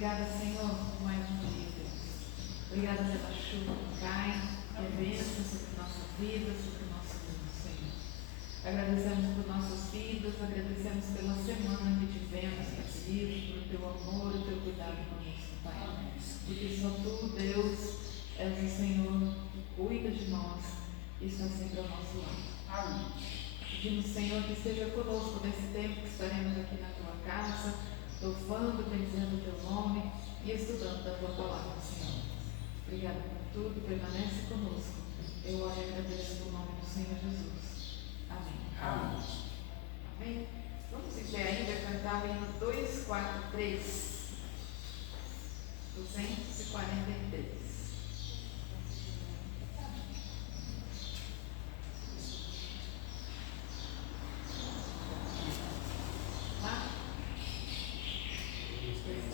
Obrigada, Senhor, por mais um dia, Deus. Obrigada pela chuva que cai, que é bênção sobre nossa vida, sobre o nosso mundo, Senhor. Agradecemos por nossas vidas, agradecemos pela semana que tivemos recebido, pelo teu amor e teu cuidado conosco, Pai. Porque só tu, Deus, és o Senhor que cuida de nós e está sempre ao nosso lado. Amém. Pedimos, Senhor, que esteja conosco nesse tempo que estaremos aqui na tua casa, louvando, bendizendo o teu nome e estudando da tua palavra, Senhor. Obrigada por tudo, permanece conosco. Eu oro e agradeço no nome do Senhor Jesus. Amém. Amém. Amém. Vamos em pé ainda cantar o hino 243. 243.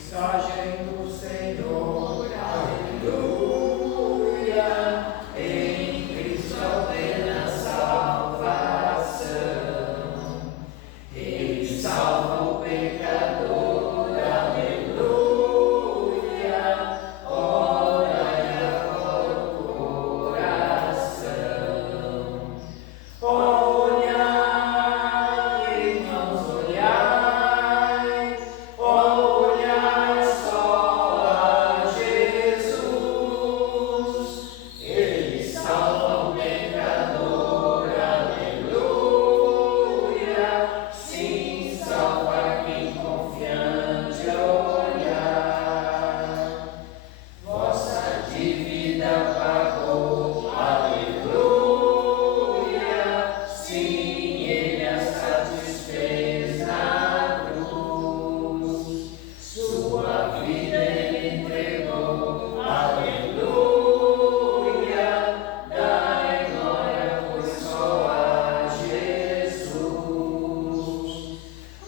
Mensagem do Senhor, aleluia, em Cristo plena salvação, Ele salva o pecador, aleluia, olha agora o coração, olhai, irmãos, olhai, olhai só a Jesus, Ele salva o pecador, aleluia, sim, salva quem confiante olhar. Vossa dívida pagou, aleluia, sim, Ele a satisfez na cruz. Sua vida Ele entregou, aleluia, dai glória pois só a Jesus.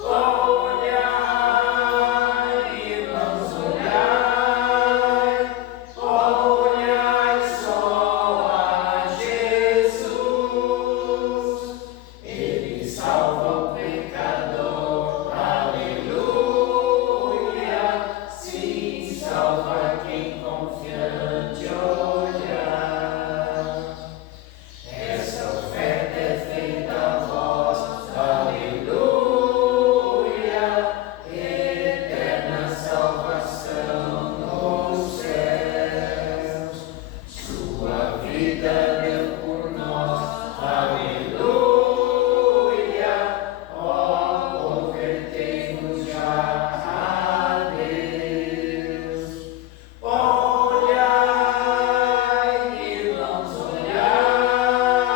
Olhai, irmãos, olhai, olhai só a Jesus, Ele salva o pecador, aleluia, sim, salva quem confiante olhar. Essa oferta é feita a vós, aleluia, eterna salvação nos céus. Sua vida deu por nós, aleluia, ó, convertei-vos já a Deus. Olhai, irmãos, olhai,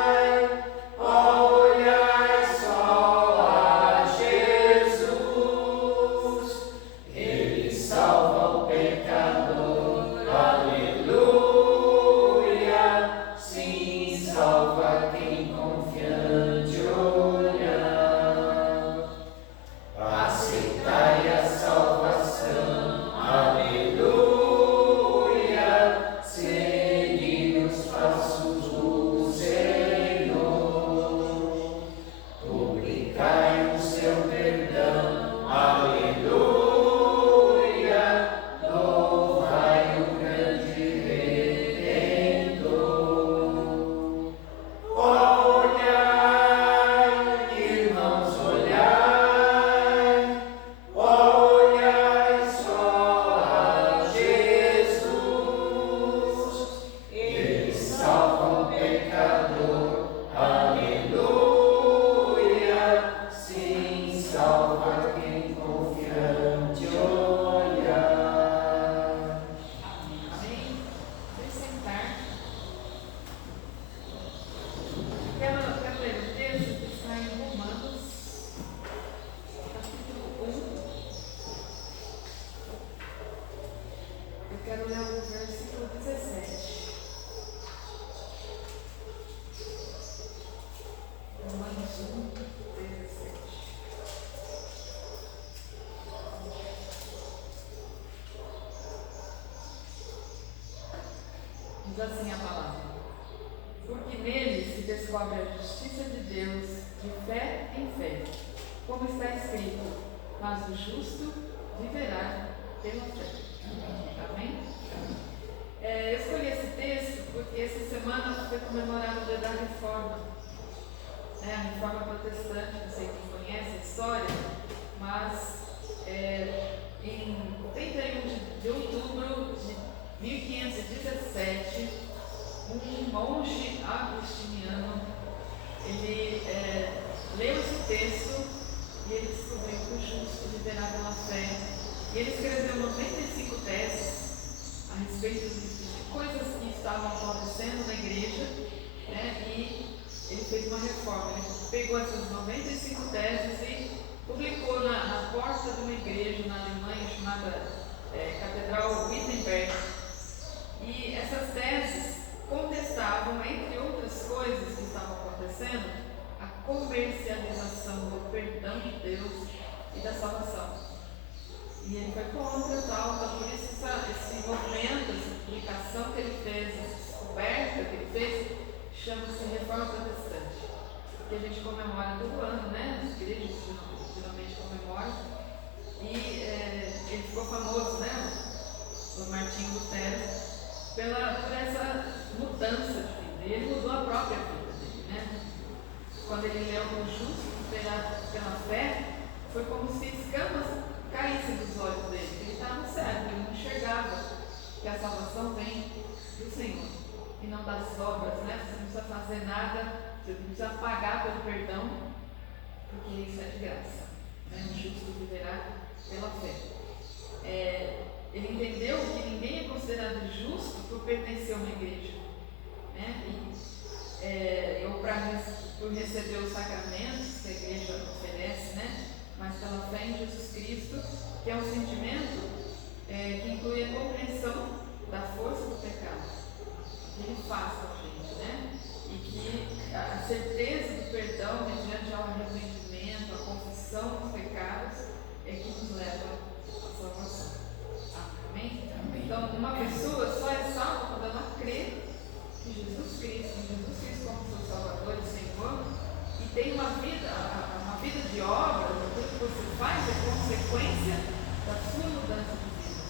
olhai só a Jesus, Ele salva o pecador, aleluia, sim, salva quem confiante olhar. Aceitai a salvação, aleluia, segui os passos do Senhor, publicai o seu perdão, aleluia, louvai o grande Redentor. Olhai, irmãos, olhai, olhai só a Jesus, Ele salva o pecador, aleluia, sim, salva quem confiante olhar. Amém. Vem sentar. Quero ler o texto que está em Romanos, capítulo 1. Eu quero ler o versículo 17. Romanos 1, 17. Diz assim a palavra: porque nele se descobre a justiça de Deus de fé em fé, como está escrito: mas o justo viverá pela fé. Amém? Eu escolhi esse texto porque essa semana foi comemorado o dia da Reforma. A Reforma Protestante, não sei quem conhece a história, mas em 31 de outubro de 1517, um monge agostiniano, ele leu esse texto e ele descobriu que o justo viverá pela fé. E ele escreveu 95 teses a respeito de coisas que estavam acontecendo na igreja, né? E ele fez uma reforma. Ele pegou essas 95 teses e publicou na porta de uma igreja na Alemanha chamada Catedral Wittenberg. E essas teses contestavam, entre outras coisas que estavam acontecendo, a comercialização do perdão de Deus e da salvação. E ele foi contra tal, então por isso esse movimento, essa publicação que ele fez, essa descoberta que ele fez, chama-se Reforma Protestante, que a gente comemora todo ano, né? As igrejas geralmente comemoram. E ele ficou famoso, né? O Martinho Lutero, por essa mudança de vida. E ele mudou a própria vida dele, né? Quando ele leu o justo pela fé, foi como se escamas caíssem dos olhos dele. Ele estava certo, ele não enxergava que a salvação vem do Senhor e não das obras, né? Você não precisa fazer nada, você não precisa pagar pelo perdão, porque isso é de graça, né? O justo viverá pela fé. Ele entendeu que ninguém é considerado justo por pertencer a uma igreja, né? Por receber os sacramentos que a igreja oferece, né? Mas pela fé em Jesus Cristo, que é um sentimento que inclui a compreensão da força do pecado, que ele faz com a gente, né? E que a certeza do perdão mediante ao arrependimento, a confissão dos pecados, é que nos leva à salvação. Amém? Então, uma pessoa só é salva quando ela crê em Jesus Cristo como seu Salvador e Senhor, e tem uma vida de obras, aquilo que você faz é consequência da sua mudança de vida,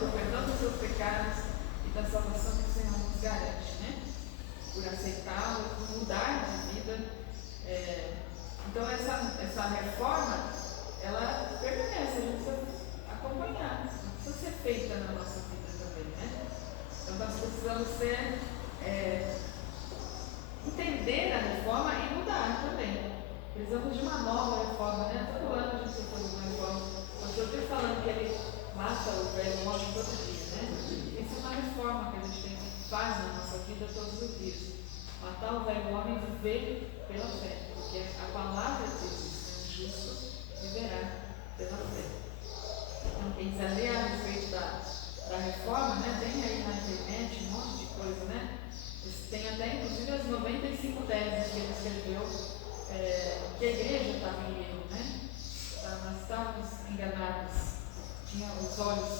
do perdão dos seus pecados e da salvação que o Senhor nos garante, né? Por aceitá-lo, por mudar de vida. Então essa reforma, ela permanece, a gente precisa acompanhar, não precisa ser feita na nossa vida também, né? Então nós precisamos entender a reforma e mudar também. Precisamos de uma nova reforma, né? Todo ano a gente precisa fazer uma reforma. O pastor está falando que ele mata o velho homem todo dia, né? Isso é uma reforma que a gente faz na nossa vida todos os dias. Matar o velho homem e viver pela fé, porque a palavra diz isso, o justo viverá pela fé. Então, quem quiser ler a respeito da reforma, né? Tem aí na internet um monte de coisa, né? Tem até inclusive as 95 teses que ele escreveu, que a igreja estava em erro, né? Nós estávamos enganados, tinha os olhos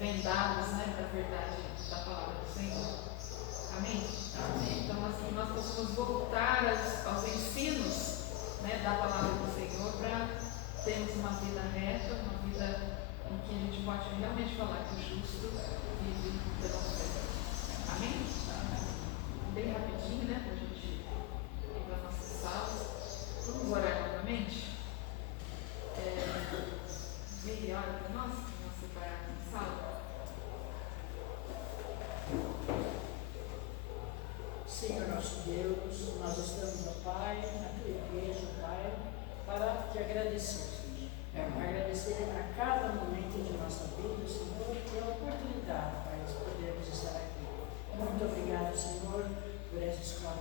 vendados, né, da verdade da palavra do Senhor. Amém? Amém. Então nós possamos voltar aos ensinos, né, da palavra do Senhor para termos uma vida reta, uma vida em que a gente pode realmente falar que o justo vive pela fé. Amém? Bem rapidinho, né, para a gente ir para nossas salas. Vamos orar novamente? Meia hora para nós separarmos a sala. Senhor nosso Deus, nós estamos, ó Pai, na tua igreja, Pai, para te agradecer, Senhor. Agradecer a cada momento de nossa vida, Senhor, pela oportunidade, Pai, de podermos estar aqui. Muito obrigado, Senhor, por essa escola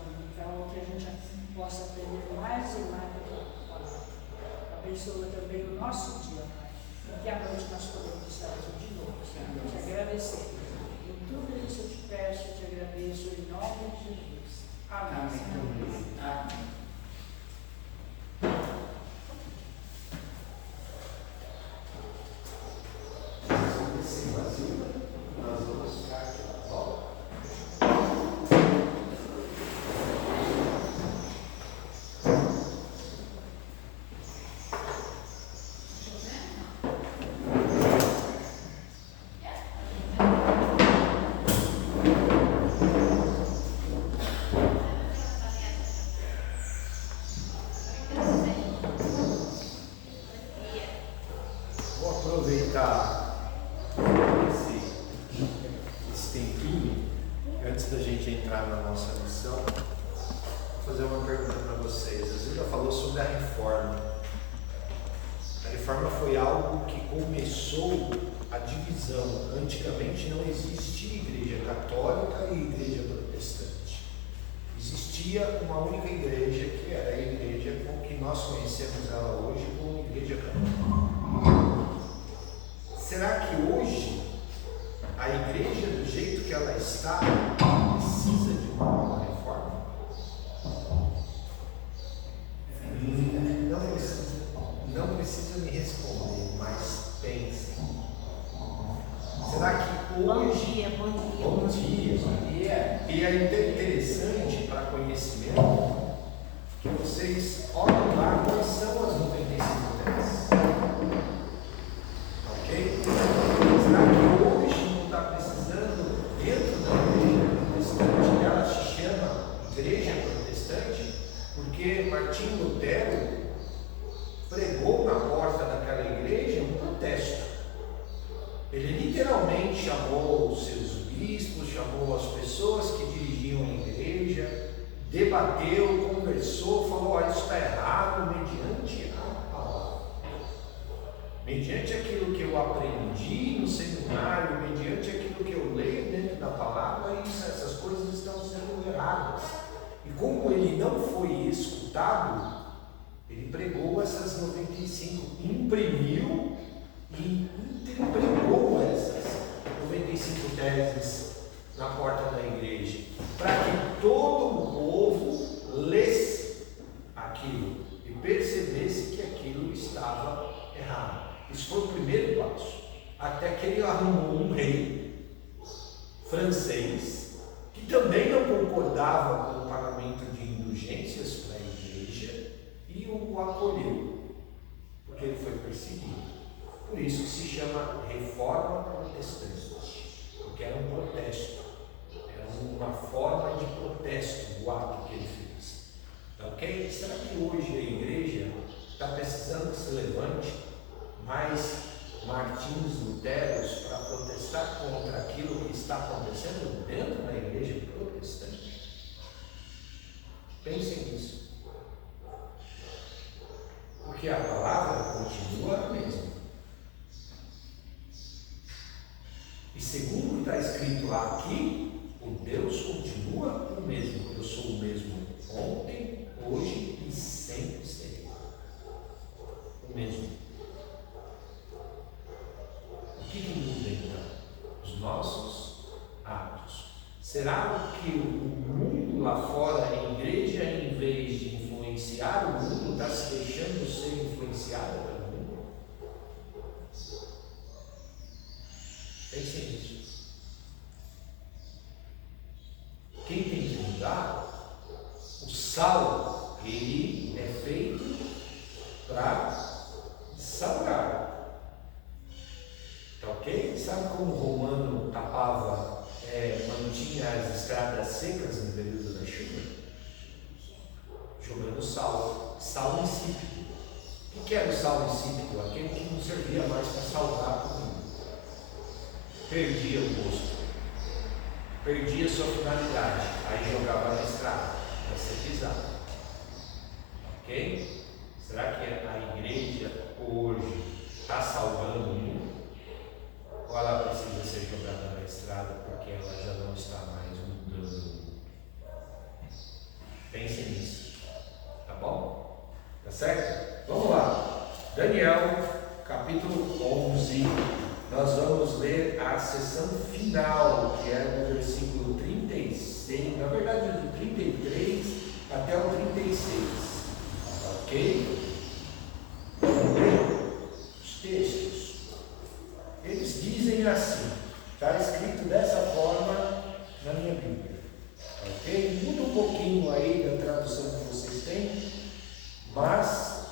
aproveitar esse tempinho, antes da gente entrar na nossa missão, vou fazer uma pergunta para vocês. A Zilda falou sobre a reforma. A reforma foi algo que começou a divisão. Antigamente não existia igreja católica e igreja protestante. Existia uma única igreja, que era a igreja com que nós conhecemos ela hoje como igreja católica. Será que hoje a igreja, do jeito que ela está, precisa de uma nova reforma? Não precisa me responder, mas pense. Será que hoje... Bom dia. E é interessante para conhecimento que vocês olhem lá quais são as 95 teses. Ok? Será que hoje não está precisando, dentro da igreja protestante, ela se chama igreja protestante, porque Martinho Lutero pregou na porta daquela igreja um protesto. Ele literalmente chamou os seus bispos, chamou as pessoas que dirigiam a igreja, debateu, conversou, falou: isso está errado mediante a palavra. Mediante aquilo que eu aprendi no seminário, mediante aquilo que eu leio dentro da palavra, essas coisas estão sendo erradas. E como ele não foi escutado, ele pregou essas 95, imprimiu e entregou essas 95 teses na porta da igreja, para que todo o povo lesse aquilo e percebesse que aquilo estava errado. Isso foi o primeiro passo, até que ele arrumou um rei francês que também não concordava com o pagamento de indulgências para a igreja e o acolheu, porque ele foi perseguido. Por isso que se chama Reforma Protestante, porque era um protesto, era uma forma de protesto do ato que ele fez. Ok? Será que hoje a igreja está precisando que se levante mais Martins Luteros para protestar contra aquilo que está acontecendo dentro da igreja protestante? Pensem nisso. Porque a palavra continua a mesma. E segundo o que está escrito aqui, o Deus continua o mesmo. Eu sou o mesmo ontem, hoje e sempre serei. O mesmo. O que muda então? Os nossos atos. Será que o mundo lá fora, a igreja, em vez de influenciar o mundo, está se deixando ser influenciada pelo mundo? Pensem nisso. Quem tem que mudar? O sal, ele é feito para salgar. Tá ok? Sabe como o romano tapava, mantinha as estradas secas no período da chuva? Jogando sal. Sal insípido. O que era o sal insípido? Aquele que não servia mais para salgar a comida. Perdia o gosto, perdia sua finalidade, aí jogava na estrada para ser pisado. Ok? Será que a igreja hoje está salvando o mundo? Ou ela precisa ser jogada na estrada porque ela já não está mais mudando o mundo? Pense nisso, tá bom? Tá certo? Vamos lá, Daniel capítulo 11. Nós vamos ler a seção final, que é do versículo 36, na verdade do 33 até o 36, ok? Vamos ler os textos. Eles dizem assim, está escrito dessa forma na minha Bíblia, ok? Muda um pouquinho aí da tradução que vocês têm, mas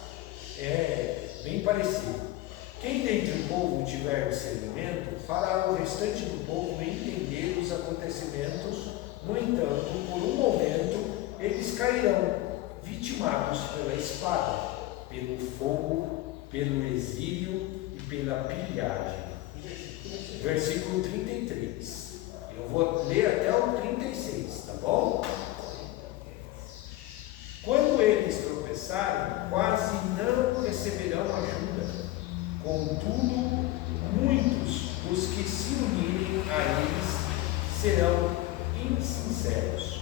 é bem parecido. Quem dentre o povo tiver discernimento, fará o restante do povo entender os acontecimentos. No entanto, por um momento, eles cairão, vitimados pela espada, pelo fogo, pelo exílio e pela pilhagem. Versículo 33. Eu vou ler até o 36, tá bom? Quando eles tropeçarem, quase não receberão ajuda. Contudo, muitos dos que se unirem a eles serão insinceros.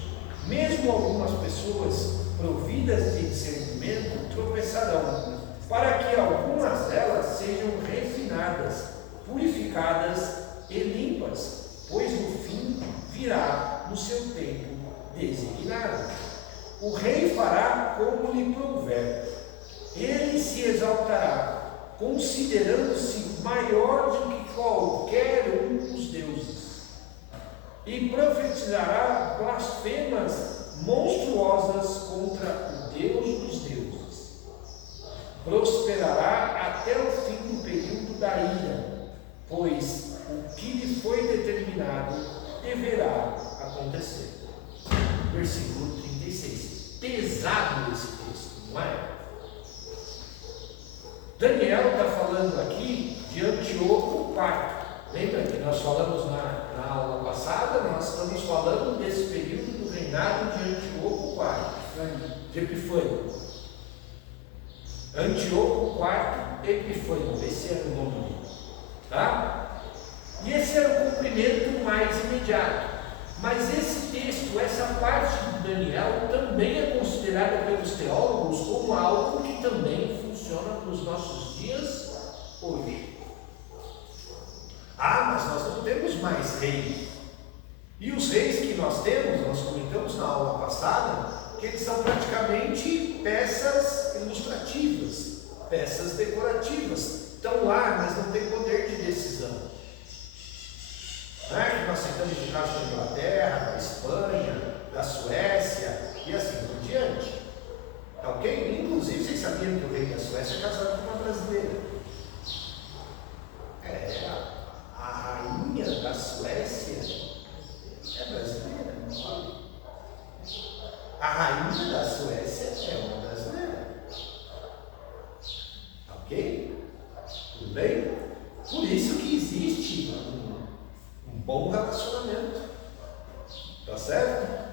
Mesmo algumas pessoas providas de discernimento tropeçarão, para que algumas delas sejam refinadas, purificadas e limpas, pois o fim virá no seu tempo designado. O rei fará como lhe prouver. Ele se exaltará, considerando-se maior do que qualquer um dos deuses, e profetizará blasfemas monstruosas contra o Deus dos deuses. Prosperará até o fim do período da ira, pois o que lhe foi determinado deverá acontecer. Versículo 36. Pesado esse texto, não é? Daniel está falando aqui de Antíoco IV. Lembra que nós falamos na aula passada? Nós estamos falando desse período do reinado de Antíoco IV, de Epifânio. Antíoco IV Epifânio, esse era o nome dele. Tá? E esse era o cumprimento mais imediato. Mas esse texto, essa parte de Daniel, também é considerada pelos teólogos como algo que também funciona para os nossos dias hoje. Mas nós não temos mais reis. E os reis que nós temos, nós comentamos na aula passada, que eles são praticamente peças ilustrativas, peças decorativas. Estão lá, mas não têm poder de decisão. Não é que nós citamos de caso da Inglaterra, da Espanha, da Suécia e assim por diante. Tá ok? Inclusive, vocês sabiam que o rei da Suécia é casado com uma brasileira. A rainha da Suécia é brasileira, não sabe? A rainha da Suécia é uma brasileira. Ok? Tudo bem? Por isso que existe um bom relacionamento. Tá certo?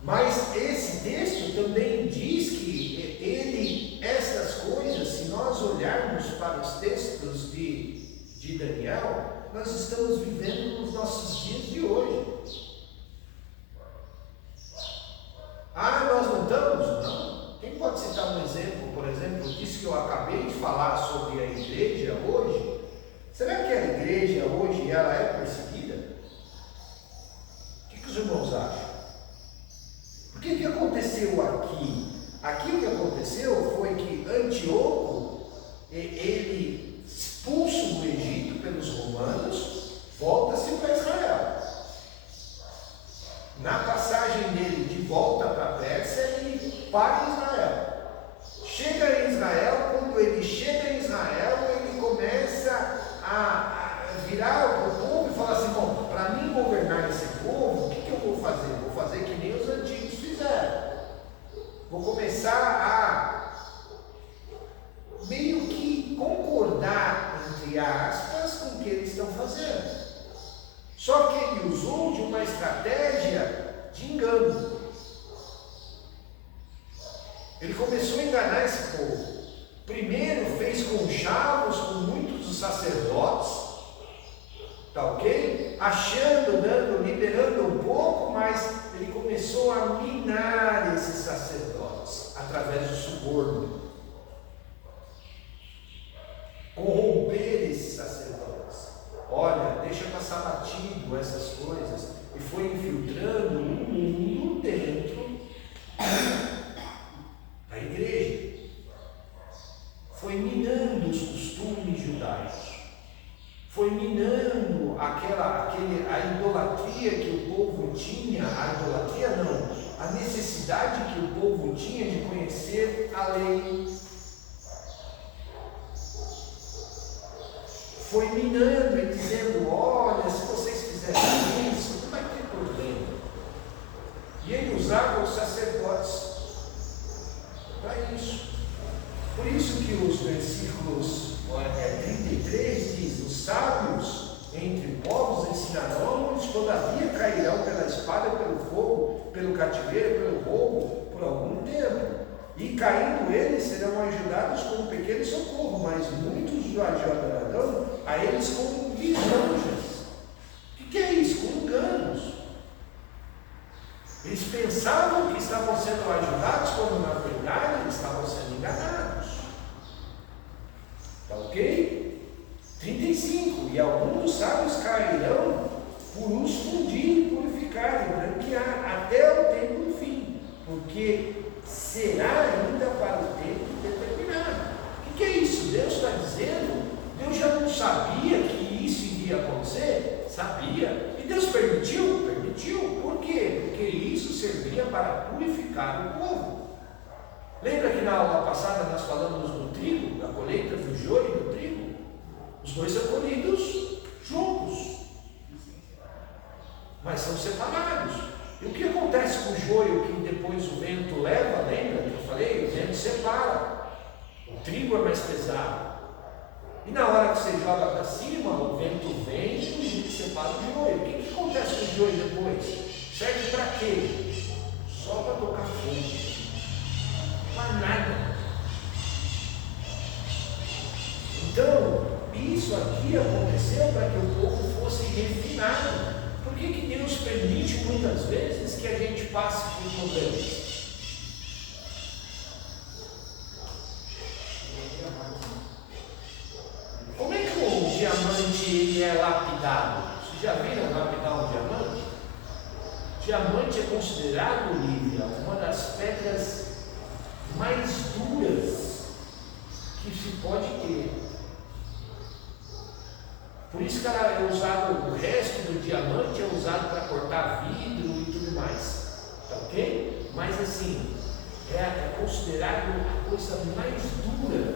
Mas esse texto também diz que essas coisas, se nós olharmos para os textos de Daniel, nós estamos vivendo nos nossos dias de hoje. Nós não estamos? Não. Quem pode citar um exemplo, por exemplo, disso que eu acabei de falar sobre a igreja hoje? Será que a igreja hoje ela é perseguida? O que os irmãos acham? Porque o que aconteceu aqui? Aqui o que aconteceu foi que Antíoco, ele expulso do Egito pelos romanos, volta-se para Israel. Na passagem dele de volta para a Pérsia, ele para em Israel. Chega em Israel, quando ele chega em Israel, ele começa a virar para o povo e falar assim: bom, para mim governar esse povo, o que eu vou fazer? Vou fazer que nem os antigos fizeram. Vou começar a meio que concordar, entre aspas, com o que eles estão fazendo. Só que ele usou de uma estratégia de engano. Ele começou a enganar esse povo. Primeiro fez conchavos com muitos dos sacerdotes, tá ok? Achando, liberando um pouco, mas ele começou a minar esses sacerdotes através do suborno. Corromper esses sacerdotes. Olha, deixa passar batido essas coisas. E foi infiltrando o mundo dentro da igreja. Foi minando os costumes judaicos. Foi minando a idolatria que o povo tinha. A idolatria não. A necessidade que o povo tinha de conhecer a lei. Foi minando e dizendo: olha, se vocês fizerem isso, não vai ter problema. E ele usava os sacerdotes para isso. Por isso que os versículos cativeiro, pelo roubo, por algum tempo. E caindo eles, serão ajudados com um pequeno socorro, mas muitos os ajudarão a eles como lisonjas. O que é isso? Com enganos. Eles pensavam que estavam sendo ajudados, quando na verdade eles estavam sendo enganados. Tá ok? 35. E alguns dos sábios cairão por os fundir e purificar e branquear até o tempo do fim, porque será ainda para o tempo determinado. O que é isso? Deus está dizendo, Deus já não sabia que isso iria acontecer? Sabia. E Deus permitiu? Permitiu. Por quê? Porque isso servia para purificar o povo. Lembra que na aula passada nós falamos do trigo, da colheita do joio e do trigo? Os dois são colhidos juntos, mas são separados. E o que acontece com o joio que depois o vento leva? Lembra que eu falei? O vento separa. O trigo é mais pesado. E na hora que você joga para cima, o vento vem e separa o joio. O que acontece com o joio depois? Serve para quê? Só para tocar fogo. Para nada. Então, isso aqui aconteceu para que o povo fosse refinado. Por que Deus permite muitas vezes que a gente passe por problemas? Como é que o diamante ele é lapidado? Vocês já viram lapidar um diamante? Diamante é considerado, Lívia, uma das pedras mais duras que se pode ter. Por isso que ela é usado, o resto do diamante é usado para cortar vidro e tudo mais. Tá ok? Mas assim, é considerado a coisa mais dura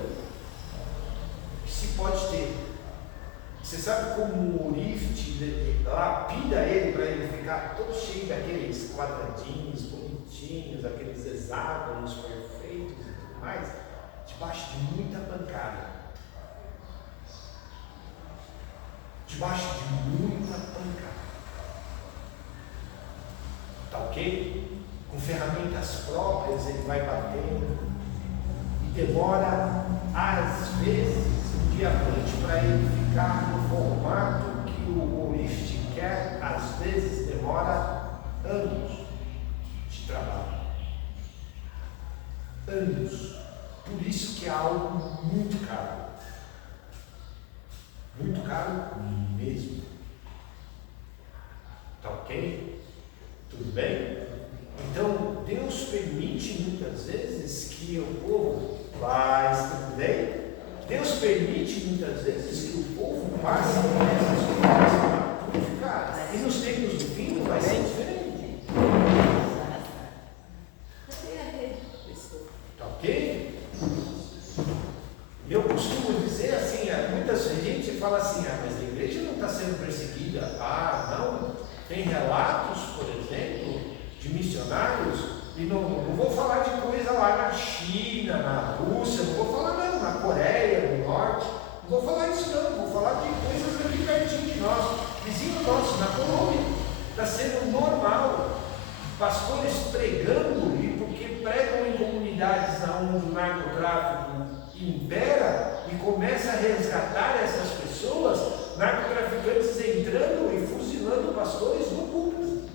que se pode ter. Você sabe como o Orift lapida ele para ele ficar todo cheio daqueles quadradinhos bonitinhos, aqueles hexágonos perfeitos e tudo mais? Debaixo de muita pancada. Debaixo de muita pancada. Tá ok? Com ferramentas próprias ele vai batendo. E demora, às vezes, um diamante para ele ficar no formato que o Orift quer. Às vezes demora anos de trabalho. Anos. Por isso que é algo muito caro. Muito caro mesmo. Tá ok? Tudo bem? Então, Deus permite muitas vezes que o povo faz, tudo bem? Deus permite muitas vezes que o povo passe por essas coisas para purificar. E nos tempos do fim vai ser diferente. Tá ok? Eu costumo dizer assim, muita gente fala assim, mas a igreja não está sendo perseguida. Não. Tem relatos, por exemplo, de missionários, e não vou falar de coisa lá na China, na Rússia, não vou falar não, na Coreia do Norte, não vou falar isso não, vou falar de coisas aqui pertinho de nós, vizinho nosso, na Colômbia. Está sendo normal. Pastores pregando, e porque pregam em comunidades onde o narcotráfico impera e começa a resgatar essas pessoas, narcotraficantes entrando e fuzilando pastores no púlpito.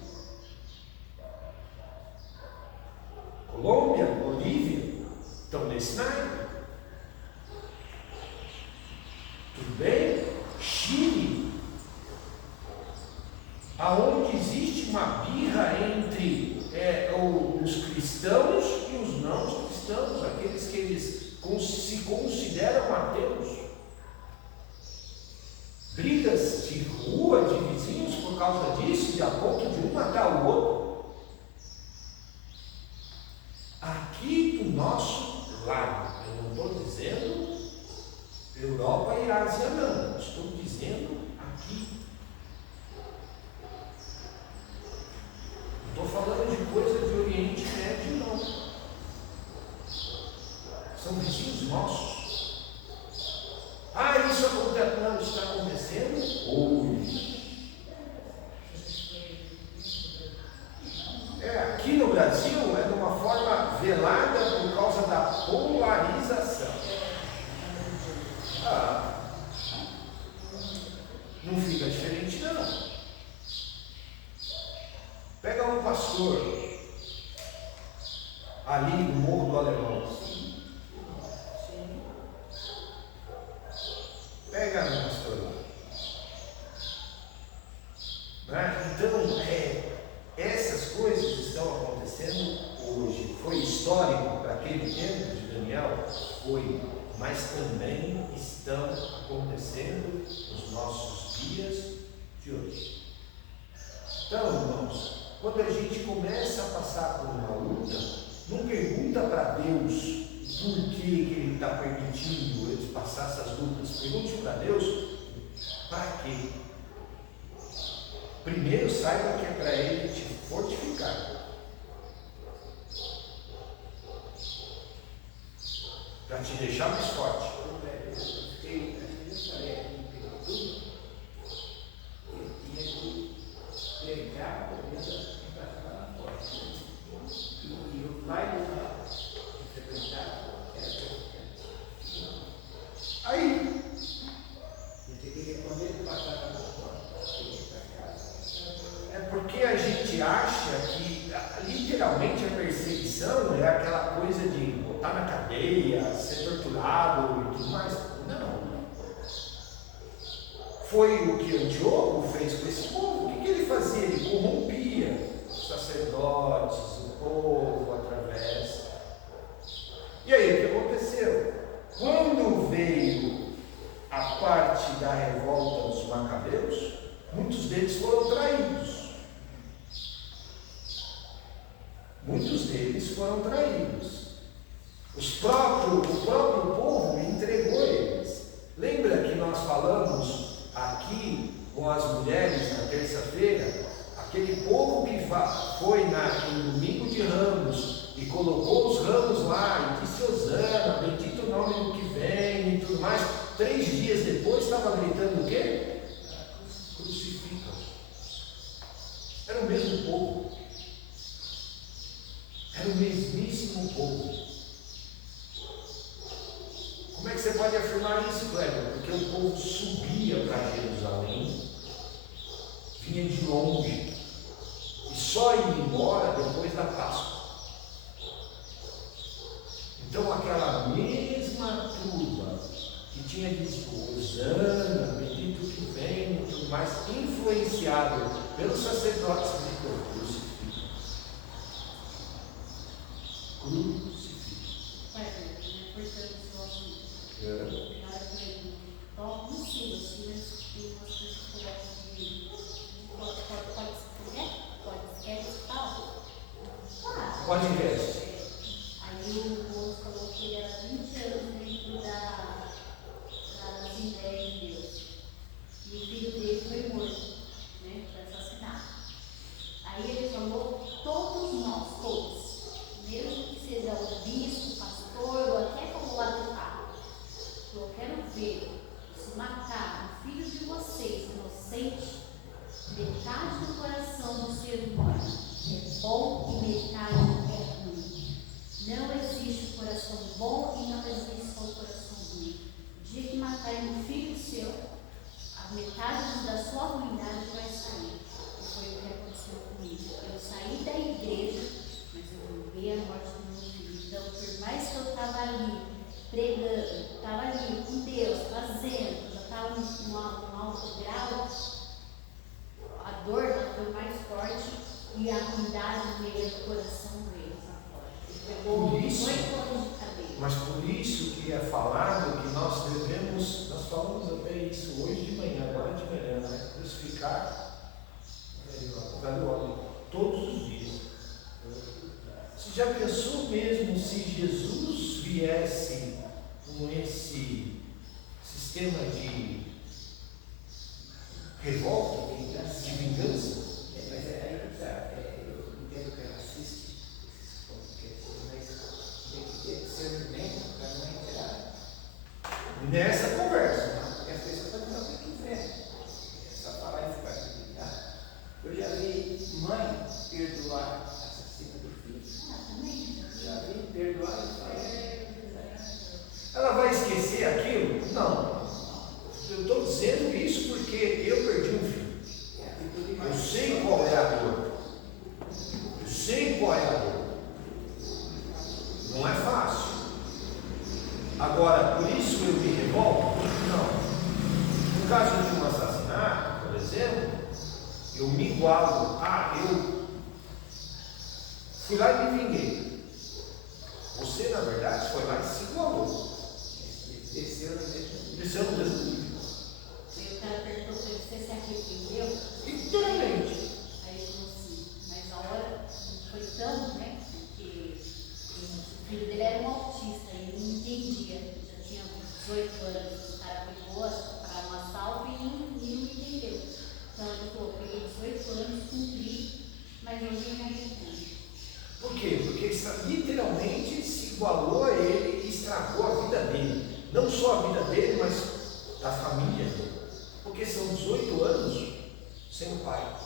Colômbia, Bolívia, estão nesse naipe. Tudo bem? Chile, aonde existe uma birra entre os cristãos e os não cristãos, aqueles que eles se consideram ateus. Brigas de rua, de vizinhos por causa disso, de a ponto de um matar o outro. Aqui do nosso lado, eu não estou dizendo Europa e Ásia, não, estou dizendo aqui. Não estou falando de coisa de Oriente Médio, não. São vizinhos nossos. Isso acontece, não, está acontecendo hoje. Aqui no pastor ali no Morro do Alemão. Pega no pastor lá. Né? Então, essas coisas estão acontecendo hoje. Foi histórico para aquele tempo de Daniel? Foi. Mas também estão acontecendo nos nossos dias de hoje. Então, irmãos, quando a gente começa a passar por uma luta, não pergunta para Deus por que Ele está permitindo eles passar essas lutas. Pergunte para Deus para quê. Primeiro saiba que é para Ele te fortificar, para te deixar mais forte. Aí, é porque a gente acha que literalmente a perseguição é aquela coisa de botar na cadeia, ser torturado e tudo mais. Não. Foi o que Antíoco fez com esse povo. O que ele fazia? Ele corrompia os sacerdotes, o povo através. E aí o que aconteceu? Quando veio a parte da revolta dos Macabeus, muitos deles foram traídos. Muitos deles foram traídos. O próprio povo entregou eles. Lembra que nós falamos aqui com as mulheres na terça-feira? Aquele povo que foi no domingo de Ramos e colocou os ramos lá e disse: Hosana, bendito o nome do que vem e tudo mais. 3 dias depois estava gritando o quê? Crucificam. Era o mesmo povo. Era o mesmíssimo povo. Como é que você pode afirmar isso, Cleber? Porque o povo subia para Jerusalém, vinha de longe, e só ia embora depois da Páscoa. Então aquela mesma turma que tinha dito Hosana, bendito que vem, e tudo mais, influenciado pelos sacerdotes, gritou: crucifica. Podcast. Aí o moço falou que ele era 20 anos dentro das ideias de Deus. E o filho dele foi morto, né? Foi assassinado. Aí ele falou: todos nós, todos, mesmo que seja o bispo, o pastor, ou até como lá do carro, eu quero ver se matar o filho de vocês, inocente, metade do coração do ser humano é bom e metade é ruim. Não existe o coração bom e não existe só o coração ruim. O dia que matarem um filho seu, a metade da sua ruindade vai sair. E foi o que aconteceu comigo. Eu saí da igreja, mas eu não vi a morte do meu filho. Então, por mais que eu estava ali, pregando, estava ali com Deus, fazendo, já estava num alto grau, a dor foi mais forte. E a ruindade veio do coração deles agora. Ele pegou 8 anos de cadeia. Mas por isso que é falado que nós devemos, nós falamos até isso hoje de manhã, agora de manhã, né? Crucificar o velho homem todos os dias. Você já pensou mesmo se Jesus viesse com esse sistema de revolta, de vingança? Nessa conversa. Porque as pessoas podem fazer o que quiser. É só falar isso para acreditar. Eu já vi mãe perdoar assassina do filho. Já vi perdoar e falar. Ela vai esquecer aquilo? Não. Eu estou dizendo isso porque eu perdi um filho. caso de um assassinato, por exemplo, eu me igualo. Eu fui lá e me vinguei. Você, na verdade, foi lá e se igualou. Desceu no mesmo. Desceu no mesmo nível. Aí o cara perguntou pra ele, você se arrependeu? Literalmente. Aí ele falou assim, mas a hora foi tão, né? Porque o filho dele era um autista, ele não entendia. Já tinha 18 anos, o cara pegou para um assalto e não entendeu. Então ele falou, peguei 18 anos, cumpri, mas eu nem me arrependo. Por quê? Porque literalmente se igualou a ele e estragou a vida dele. Não só a vida dele, mas da família dele. Porque são 18 anos sem o pai.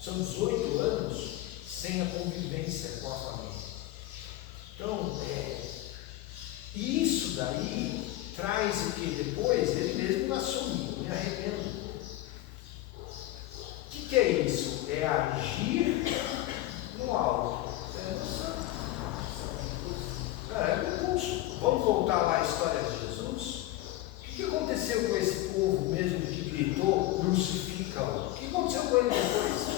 São 18 anos sem a convivência com a família. Então, isso daí traz o que depois ele mesmo assume, me arrependo. O que é isso? É agir no alto. É impulso. Vamos voltar lá à história de Jesus? O que aconteceu com esse povo mesmo que gritou, crucifica-o? O que aconteceu com ele depois?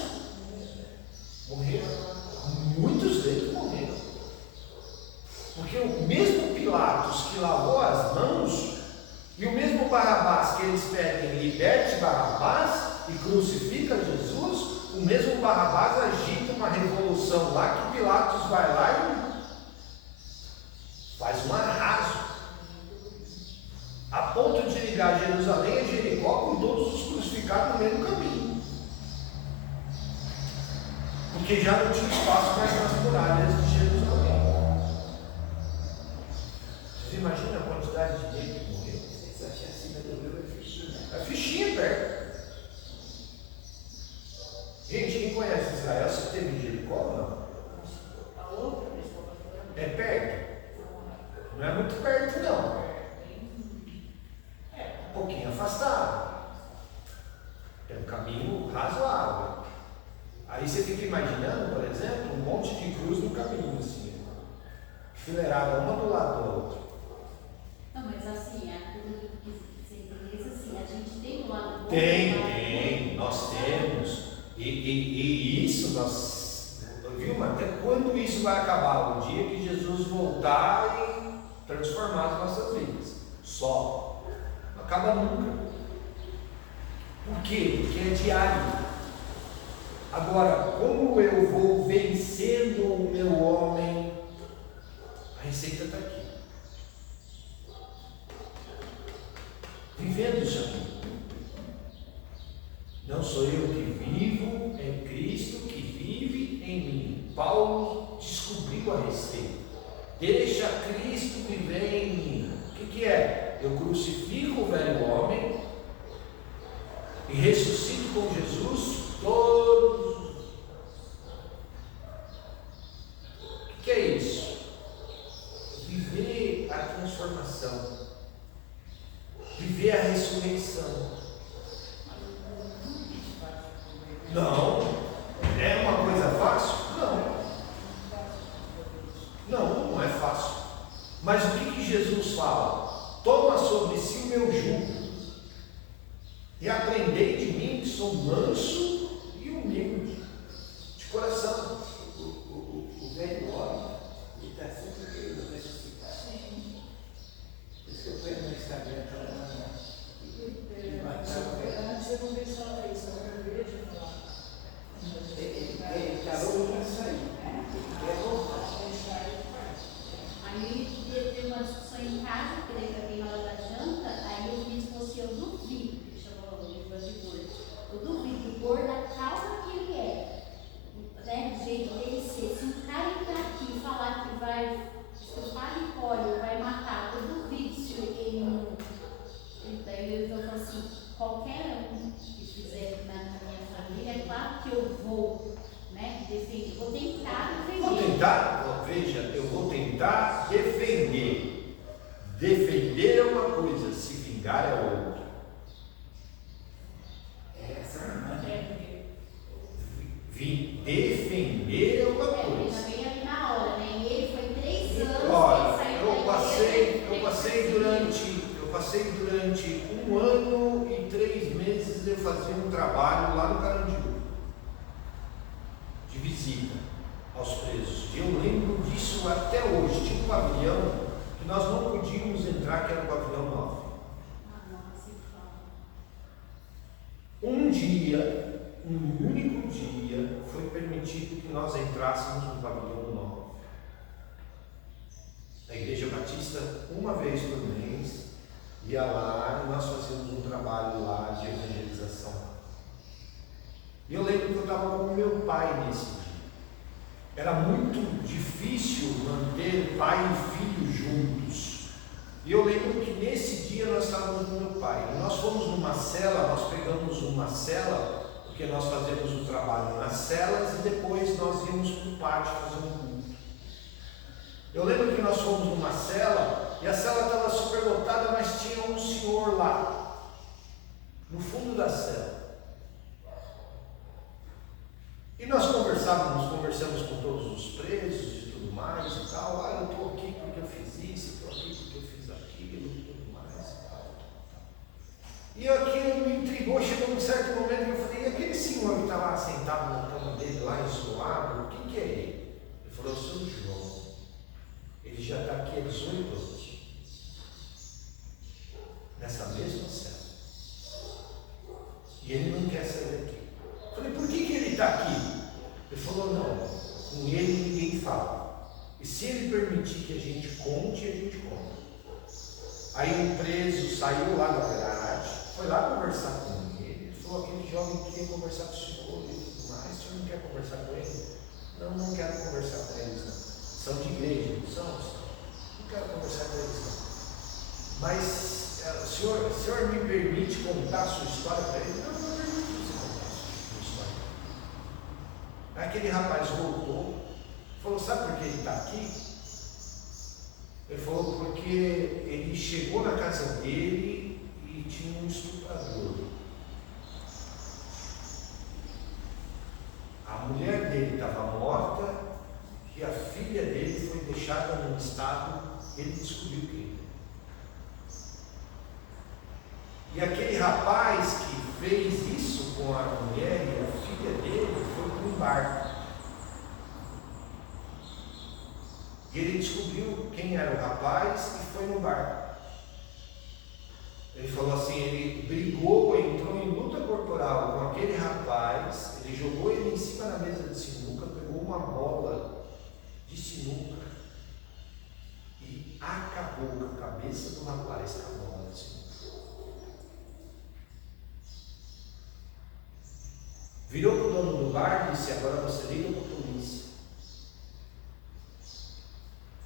Morreram. Muitos deles morreram. Porque o mesmo Pilatos que lavou as mãos e o mesmo Barrabás que eles pedem, liberte Barrabás e crucifica Jesus, o mesmo Barrabás agita uma revolução lá que Pilatos vai lá e faz um arraso, a ponto de ligar Jerusalém a Jericó com todos os crucificados no mesmo caminho, porque já não tinha espaço mais nas muralhas de Jerusalém. Você imagina a quantidade de gente que morreu? Essa chacina do Rio é fichinha. É fichinha perto. Gente, quem conhece Israel, você teve Jericó ou não? É perto? Não é muito perto, não. É um pouquinho afastado. É um caminho razoável. Aí você fica imaginando, por exemplo, um monte de cruz no caminho, assim, fileirada uma do lado da outra. Não, mas assim, a coisa que você entendeu, assim, a gente tem um lado bom. Tem, nós temos. E isso nós, viu, até quando isso vai acabar? O dia que Jesus voltar e transformar as nossas vidas. Só. Não acaba nunca. Por quê? Porque é diário. Agora, como eu vou vencendo o meu homem? A receita está aqui. Vivendo isso aqui. Não sou eu que vivo, é Cristo que vive em mim. Paulo descobriu a receita. Deixa Cristo viver em mim. O que é? Eu crucifico o velho homem e ressuscito com Jesus todos os dias. O que é isso? Viver a transformação. Viver a ressurreição. Não. É uma coisa fácil? Não é fácil. Mas o que Jesus fala? Toma sobre si o meu jugo e aprendei de mim, que sou manso e humilde de coração. O velho homem, ele está sempre querendo ressuscitar. Por isso que eu vejo no Instagram toda manhã. Antes eu não pensava isso, agora eu vejo e falo. Ele está louco para sair. Ele quer voltar. Aí teve uma discussão em casa, porque daí para quem na hora da janta, aí eu disse assim, eu duvido, que chamou o livro de gordo, eu duvido o gordo da causa que ele é, né, do jeito dele ser. Se um cara entrar aqui e falar que vai estufar em óleo, vai matar, eu duvido se ele não. Daí eu falo assim, qualquer um que fizer na minha família, é claro que eu vou, né, defender, vou tentar defender. Vou tentar, veja, eu vou tentar defender. Defender é uma coisa, se vingar é outra. Defender é uma coisa. Ele também ali na hora, né? E ele foi 3 anos. Olha, eu passei durante 1 ano e 3 meses eu fazia um trabalho lá no Carandiru, de visita aos presos. E eu lembro disso até hoje. Tinha um pavilhão que nós não podíamos entrar, que era o pavilhão 9. Um dia, um único dia, foi permitido que nós entrássemos no pavilhão 9. A Igreja Batista, uma vez por mês, ia lá e nós fazíamos um trabalho lá de evangelização. E eu lembro que eu estava com meu pai nesse dia. Era muito difícil manter pai e filho juntos. E eu lembro que nesse dia nós estávamos com meu pai. E nós fomos numa cela, nós pegamos uma cela, porque nós fazemos o trabalho nas celas e depois nós íamos para o pátio fazer um culto. Eu lembro que nós fomos numa cela e a cela estava superlotada, mas tinha um senhor lá, no fundo da cela. E nós conversamos com todos os presos e tudo mais e tal. Eu estou aqui porque eu fiz isso, estou aqui porque eu fiz aquilo e tudo mais e tal. E aquilo me intrigou, chegou um certo momento que eu falei, e aquele senhor que está lá sentado na cama dele, lá isolado, o que é ele? Ele falou, seu João. Ele já está aqui há 18 anos, nessa mesma cela. E ele não quer sair daqui. Eu falei, por que ele está aqui? Ele falou, não, com ele ninguém fala. E se ele permitir que a gente conte, a gente conta. Aí o preso saiu lá da grade, foi lá conversar com ele. Ele falou, aquele jovem queria conversar com o senhor e tudo mais. O senhor não quer conversar com ele? Não quero conversar com eles, não. São de igreja, não são? Não quero conversar com eles, não. Mas o senhor me permite contar a sua história para ele? Não permito você contar a sua história. Aí aquele rapaz voltou, falou, sabe por que ele está aqui? Ele falou, porque ele chegou na casa dele e tinha um estuprador. A mulher dele estava morta e a filha dele foi deixada num estado, ele descobriu quem. E aquele rapaz que fez isso com a mulher e a filha dele foi para um barco. E ele descobriu quem era o rapaz e foi no barco. Ele falou assim, ele brigou, entrou em luta corporal com aquele rapaz, ele jogou ele em cima da mesa de sinuca, pegou uma bola de sinuca e acabou com a cabeça do rapaz com a bola de sinuca. Virou para o dono do bar e disse, agora você liga para a polícia.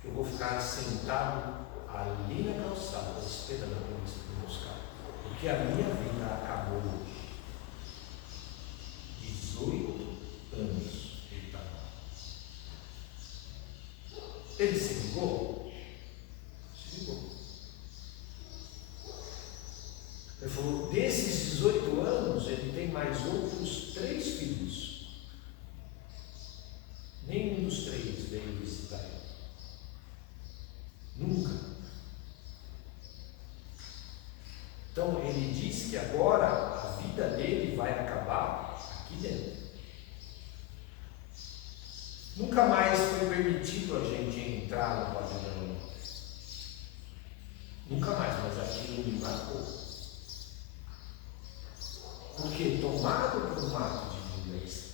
Eu vou ficar sentado ali na calçada, esperando a polícia me buscar. Porque a minha vida acabou hoje. 18 anos ele está lá. Ele se ligou? Se ligou. Ele falou, desses 18 anos, ele tem mais outros 3 filhos. Nenhum dos 3 veio visitar ele. Nunca. Então ele diz que agora a vida dele vai acabar aqui dentro. Nunca mais foi permitido a gente entrar no pavilhão. Nunca mais, mas aquilo me marcou. Porque tomado por um ato de vingança.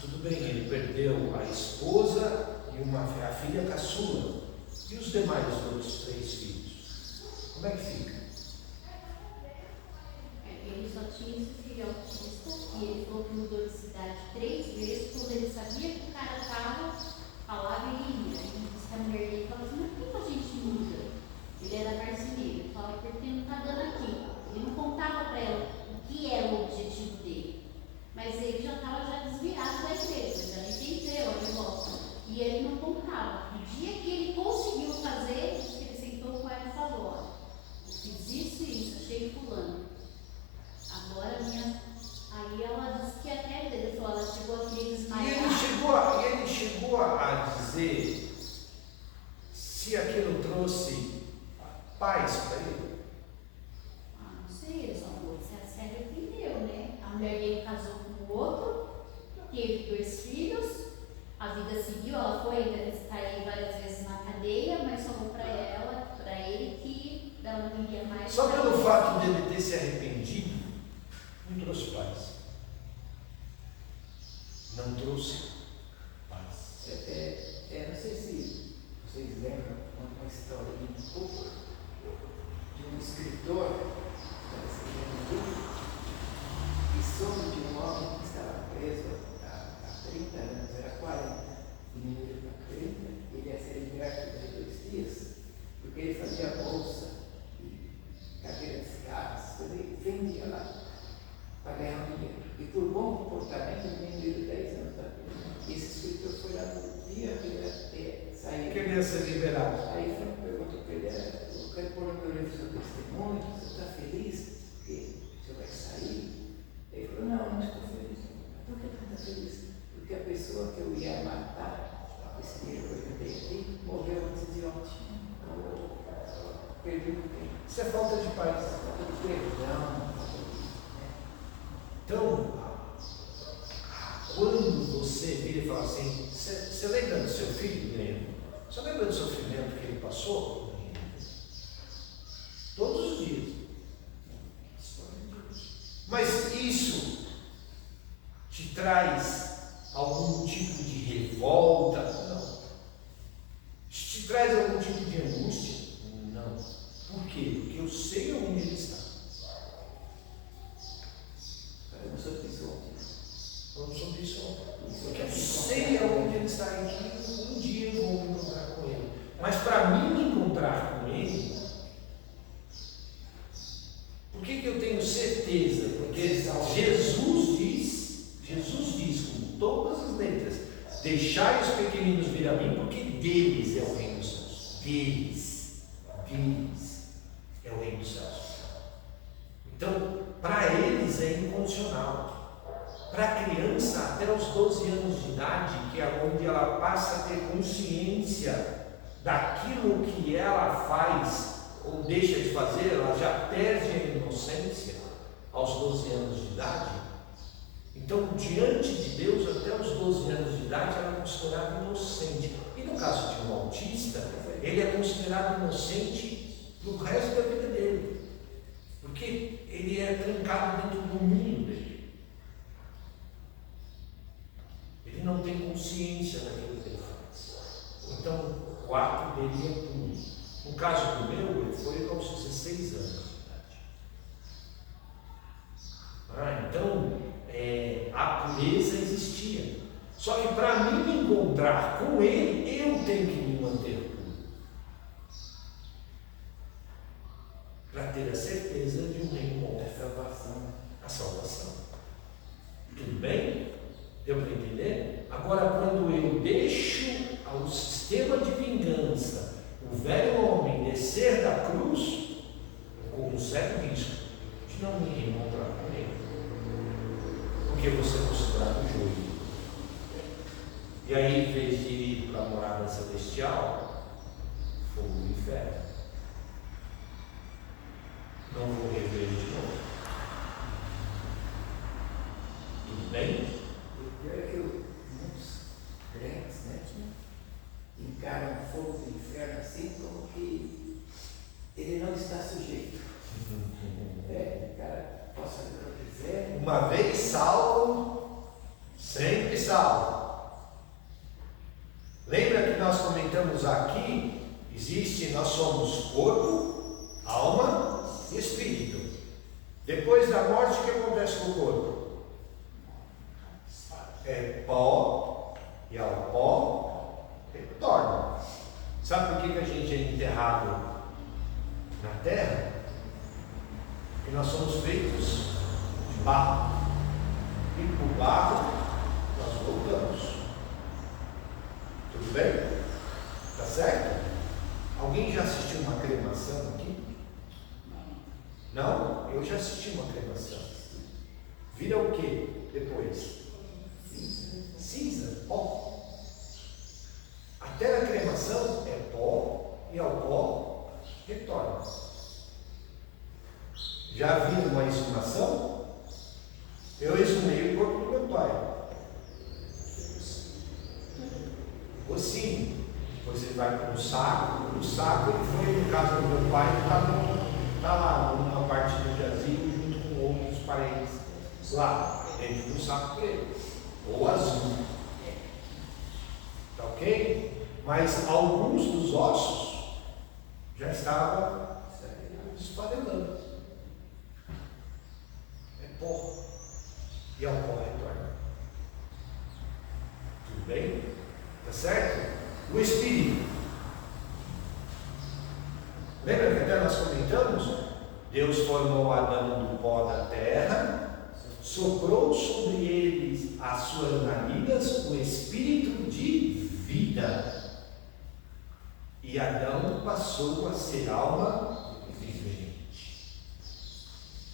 Tudo bem, ele perdeu a esposa e a filha caçula. E os demais outros 3 filhos? Como é que fica? Ele só tinha esse filho autista e ele falou que mudou de cidade 3 vezes, porque ele sabia que o cara estava, falava e ele ia. Ele disse que a mulher dele falou assim, mas por que a gente muda? Ele era marceneiro, ele falava, porque não está dando aqui. Ele não contava para ela o que era o paz para ele? Ah, não sei, ele só se arrependeu, né? A mulher dele casou com o outro, teve 2 filhos, a vida seguiu, ela foi cair várias vezes na cadeia, mas falou para ele que ela não queria mais. Só pelo fato dele ter se arrependido, não trouxe paz. Não trouxe paz. Não sei se vocês lembram uma história um pouco de um escritor que estava escrevendo um livro e soube de um homem que estava preso há 30 anos, era 40, e no livro para 30, ele ia ser liberto em 2 dias, porque ele fazia bolsa e carteira de cigarros, ele vendia lá para ganhar dinheiro. E por bom comportamento, ele vendeu 10 anos da prisão. E esse escritor foi lá no dia que ele ia sair. Queria ser liberado. Aí Franco perguntou para ele: eu quero pôr no meu livro seu testemunho, você está feliz porque você vai sair? Ele falou: não estou feliz. Por que você está feliz? Porque a pessoa que eu ia matar, esse dinheiro que eu vendei aqui, morreu antes de ontem. Perdi o tempo. Isso é falta de paz. Falta de perdão. Então, quando você vira e fala assim, você lembra do seu filho, Guilherme? Você lembra do sofrimento que ele passou? Todos os dias. Mas isso te traz algum tipo de revolta? Não. Te traz algum tipo de angústia? Não. Por quê? Porque eu sei onde ele está. Falando sobre isso ontem. Falando sobre isso ontem. Porque eu sei aonde ele está aqui, um dia eu vou me encontrar com ele. Mas para mim me encontrar com ele, por que eu tenho certeza? Porque Jesus diz com todas as letras: deixai os pequeninos vir a mim, porque deles é o reino dos céus. Deles é o reino dos céus. Então, para eles é incondicional. Para a criança, até os 12 anos de idade, que é onde ela passa a ter consciência daquilo que ela faz ou deixa de fazer, ela já perde a inocência aos 12 anos de idade. Então, diante de Deus, até os 12 anos de idade, ela é considerada inocente. E no caso de um autista, ele é considerado inocente para o resto da vida dele, porque ele é trancado dentro do mundo dele. Ele não tem consciência daquilo que ele faz. Então, o ato dele é puro. No caso do meu, ele foi aos 16 anos de idade. Então, a pureza existia. Só que para mim me encontrar com ele, eu tenho que me manter puro. Para ter a certeza de um reino bom. A salvação. Tudo bem? Deu para entender? Agora, quando eu deixo o sistema de vingança, o velho homem, descer da cruz, eu corro um sério risco de não me reencontrar com ele. Porque você é considerado joio. E aí, em vez de ir para a morada celestial, fogo do inferno. Não vou rever de novo. Tudo bem? O pior é que muitos crentes, né, encaram o fogo do inferno assim como que ele não está sujeito. O cara pode fazer o que quiser. Uma vez salvo, sempre salvo. Lembra que nós comentamos aqui, nós somos corpo, alma e espírito. Depois da morte, o que acontece com o corpo? É pó, e ao pó retorna. Sabe por que a gente é enterrado na terra? Porque nós somos feitos de barro. E por barro nós voltamos. Tudo bem? Tá certo? Alguém já assistiu uma cremação aqui? Não? Eu já assisti uma cremação. Vira o que depois? Cinza, pó. Até a cremação é pó, e ao pó retorna. Já viram uma exumação? Eu exumei o corpo do meu pai. Focinho. Depois ele vai para um saco. No saco ele foi, no caso do meu pai, está lá, numa parte do jazigo, junto com outros parentes. Lá, dentro do saco preto. Ou azul. Tá ok? Mas alguns dos ossos já estavam esfarelando. É pó. E ao pó retorna. Tudo bem? Tá certo? O Espírito. Lembra que até nós comentamos? Deus formou Adão do pó da terra, soprou sobre eles as suas narinas o Espírito de vida. E Adão passou a ser alma vivente.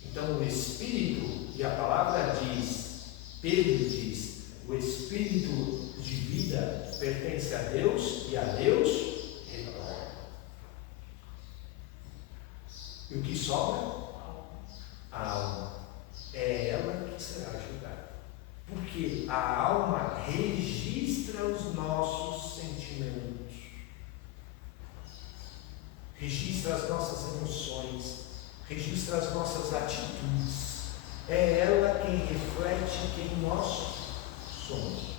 Então o Espírito, e a palavra diz, Pedro diz, o Espírito de vida pertence a Deus e a Deus retorna. E o que sobra? A alma. É ela que será julgada. Porque a alma registra os nossos sentimentos. Registra as nossas emoções, registra as nossas atitudes. É ela quem reflete quem nós somos.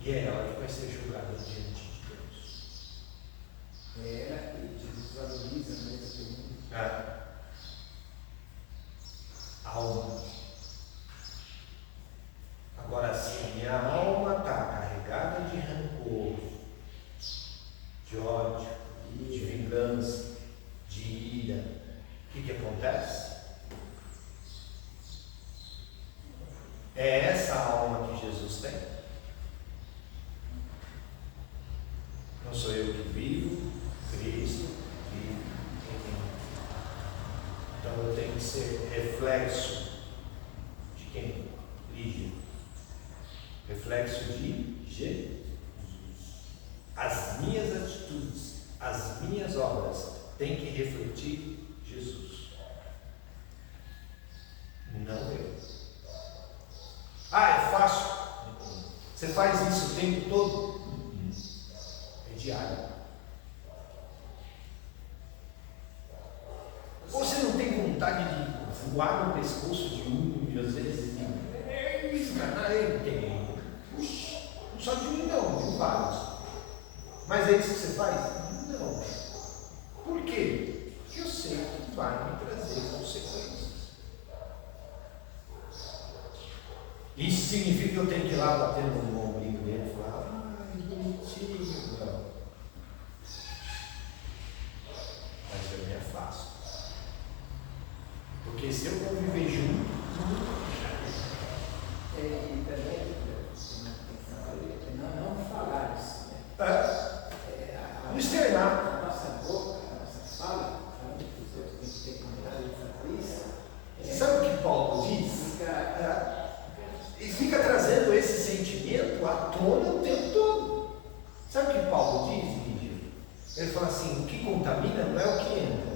E é ela que vai ser julgada diante de Deus. É ela que desvaloriza mesmo. Alma. Agora, se a minha alma está carregada de rancor, de ódio, de vingança, de ira, o que acontece? É essa alma que Jesus tem? Não sou eu que vivo, Cristo vive em mim. Então eu tenho que ser reflexo de quem? Lígia. Reflexo de Jesus. As minhas atitudes, as minhas obras têm que refletir Jesus. Não eu. É fácil. Você faz isso o tempo todo? É diário. Você não tem vontade de voar no pescoço de um e às vezes esganar ele? Tem. Puxa, não só de um não, de vários. Mas é isso que você faz? Não. Por quê? Porque eu sei que vai me trazer consequências. Isso significa que eu tenho que ir lá bater no ombrinho dele e falar, bonitinho. Não. Mas eu me afasto. Porque se eu conviver junto, E também, não falar isso. não externar. A nossa boca, a nossa fala, falando que os outros têm que ter cuidado de fazer isso. Você sabe o que Paulo diz? E fica trazendo esse sentimento à tona o tempo todo. Sabe o que Paulo diz, Lígia? Ele fala assim, o que contamina não é o que entra.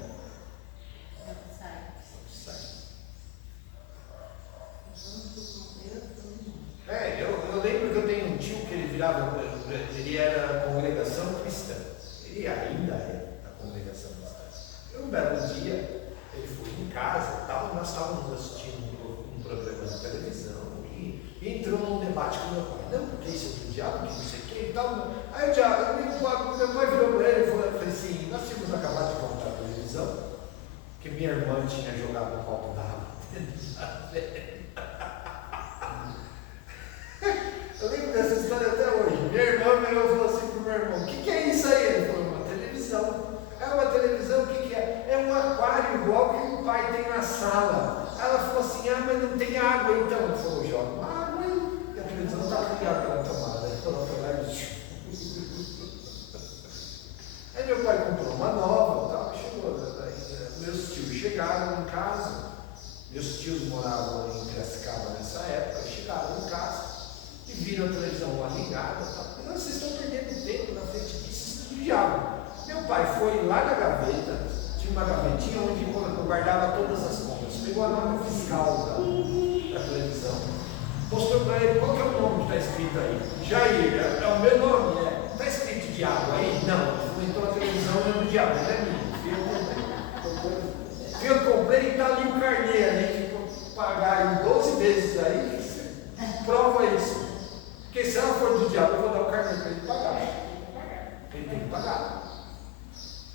Eu lembro que eu tenho um tio que ele era congregação cristã. Ele ainda é da congregação cristã. Um belo dia, ele foi em casa e tal, nós estávamos assistindo um programa de televisão e entrou num debate com meu pai. Não, porque isso é do diabo, que não sei o que e tal. Aí meu pai virou para ele e falou assim, nós tínhamos acabado de comprar a televisão, que minha irmã tinha jogado um copo d'água. Eu lembro dessa história até hoje. Minha irmã virou e falou assim pro meu irmão, o que é isso aí? Ele falou, uma televisão. É uma televisão, o que é? É um aquário igual que o pai tem na sala. Ela falou assim, mas não tem água então. Ele falou, joga uma água aí. E a televisão estava ligada na tomada. Ela foi lá e aí meu pai comprou uma nova, tal, chegou. Meus tios chegaram em casa. Meus tios moravam em Piracicaba nessa época, chegaram em casa e viram a televisão lá ligada. Não, vocês estão perdendo tempo na frente disso do diabo. Meu pai foi lá na gaveta, tinha uma gavetinha onde eu guardava todas as contas. Pegou a nota fiscal da televisão, mostrou para ele qual que é o nome que está escrito aí. Jair, é o meu nome, está escrito diabo aí? Não, entrou a televisão, não é do diabo, não é minha. Eu comprei e está ali o carnê ali, que pagar em 12 vezes aí, prova isso. Porque se ela for do diabo, eu vou dar o carnê para ele pagar. Ele tem que pagar.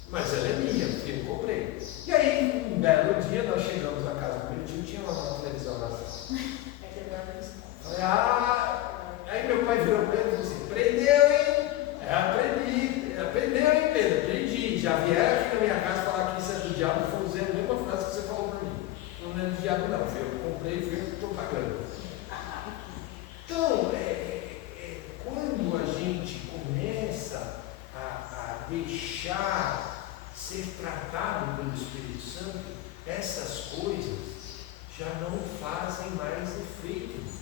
Mas ela é minha, porque eu comprei. E aí, um belo dia, nós chegamos na casa do meu tio, tinha uma televisão na sala. Falei, aí meu pai virou para ele e falou assim: aprendeu, hein? Aprendeu, hein, Pedro? Aprendi. Já vieram aqui na minha casa falar que isso é do diabo, foi usando a mesma frase que você falou para mim. Não é do diabo, não. Eu comprei, fui eu que estou pagando. Então, quando a gente começa a deixar ser tratado pelo Espírito Santo, essas coisas já não fazem mais efeito.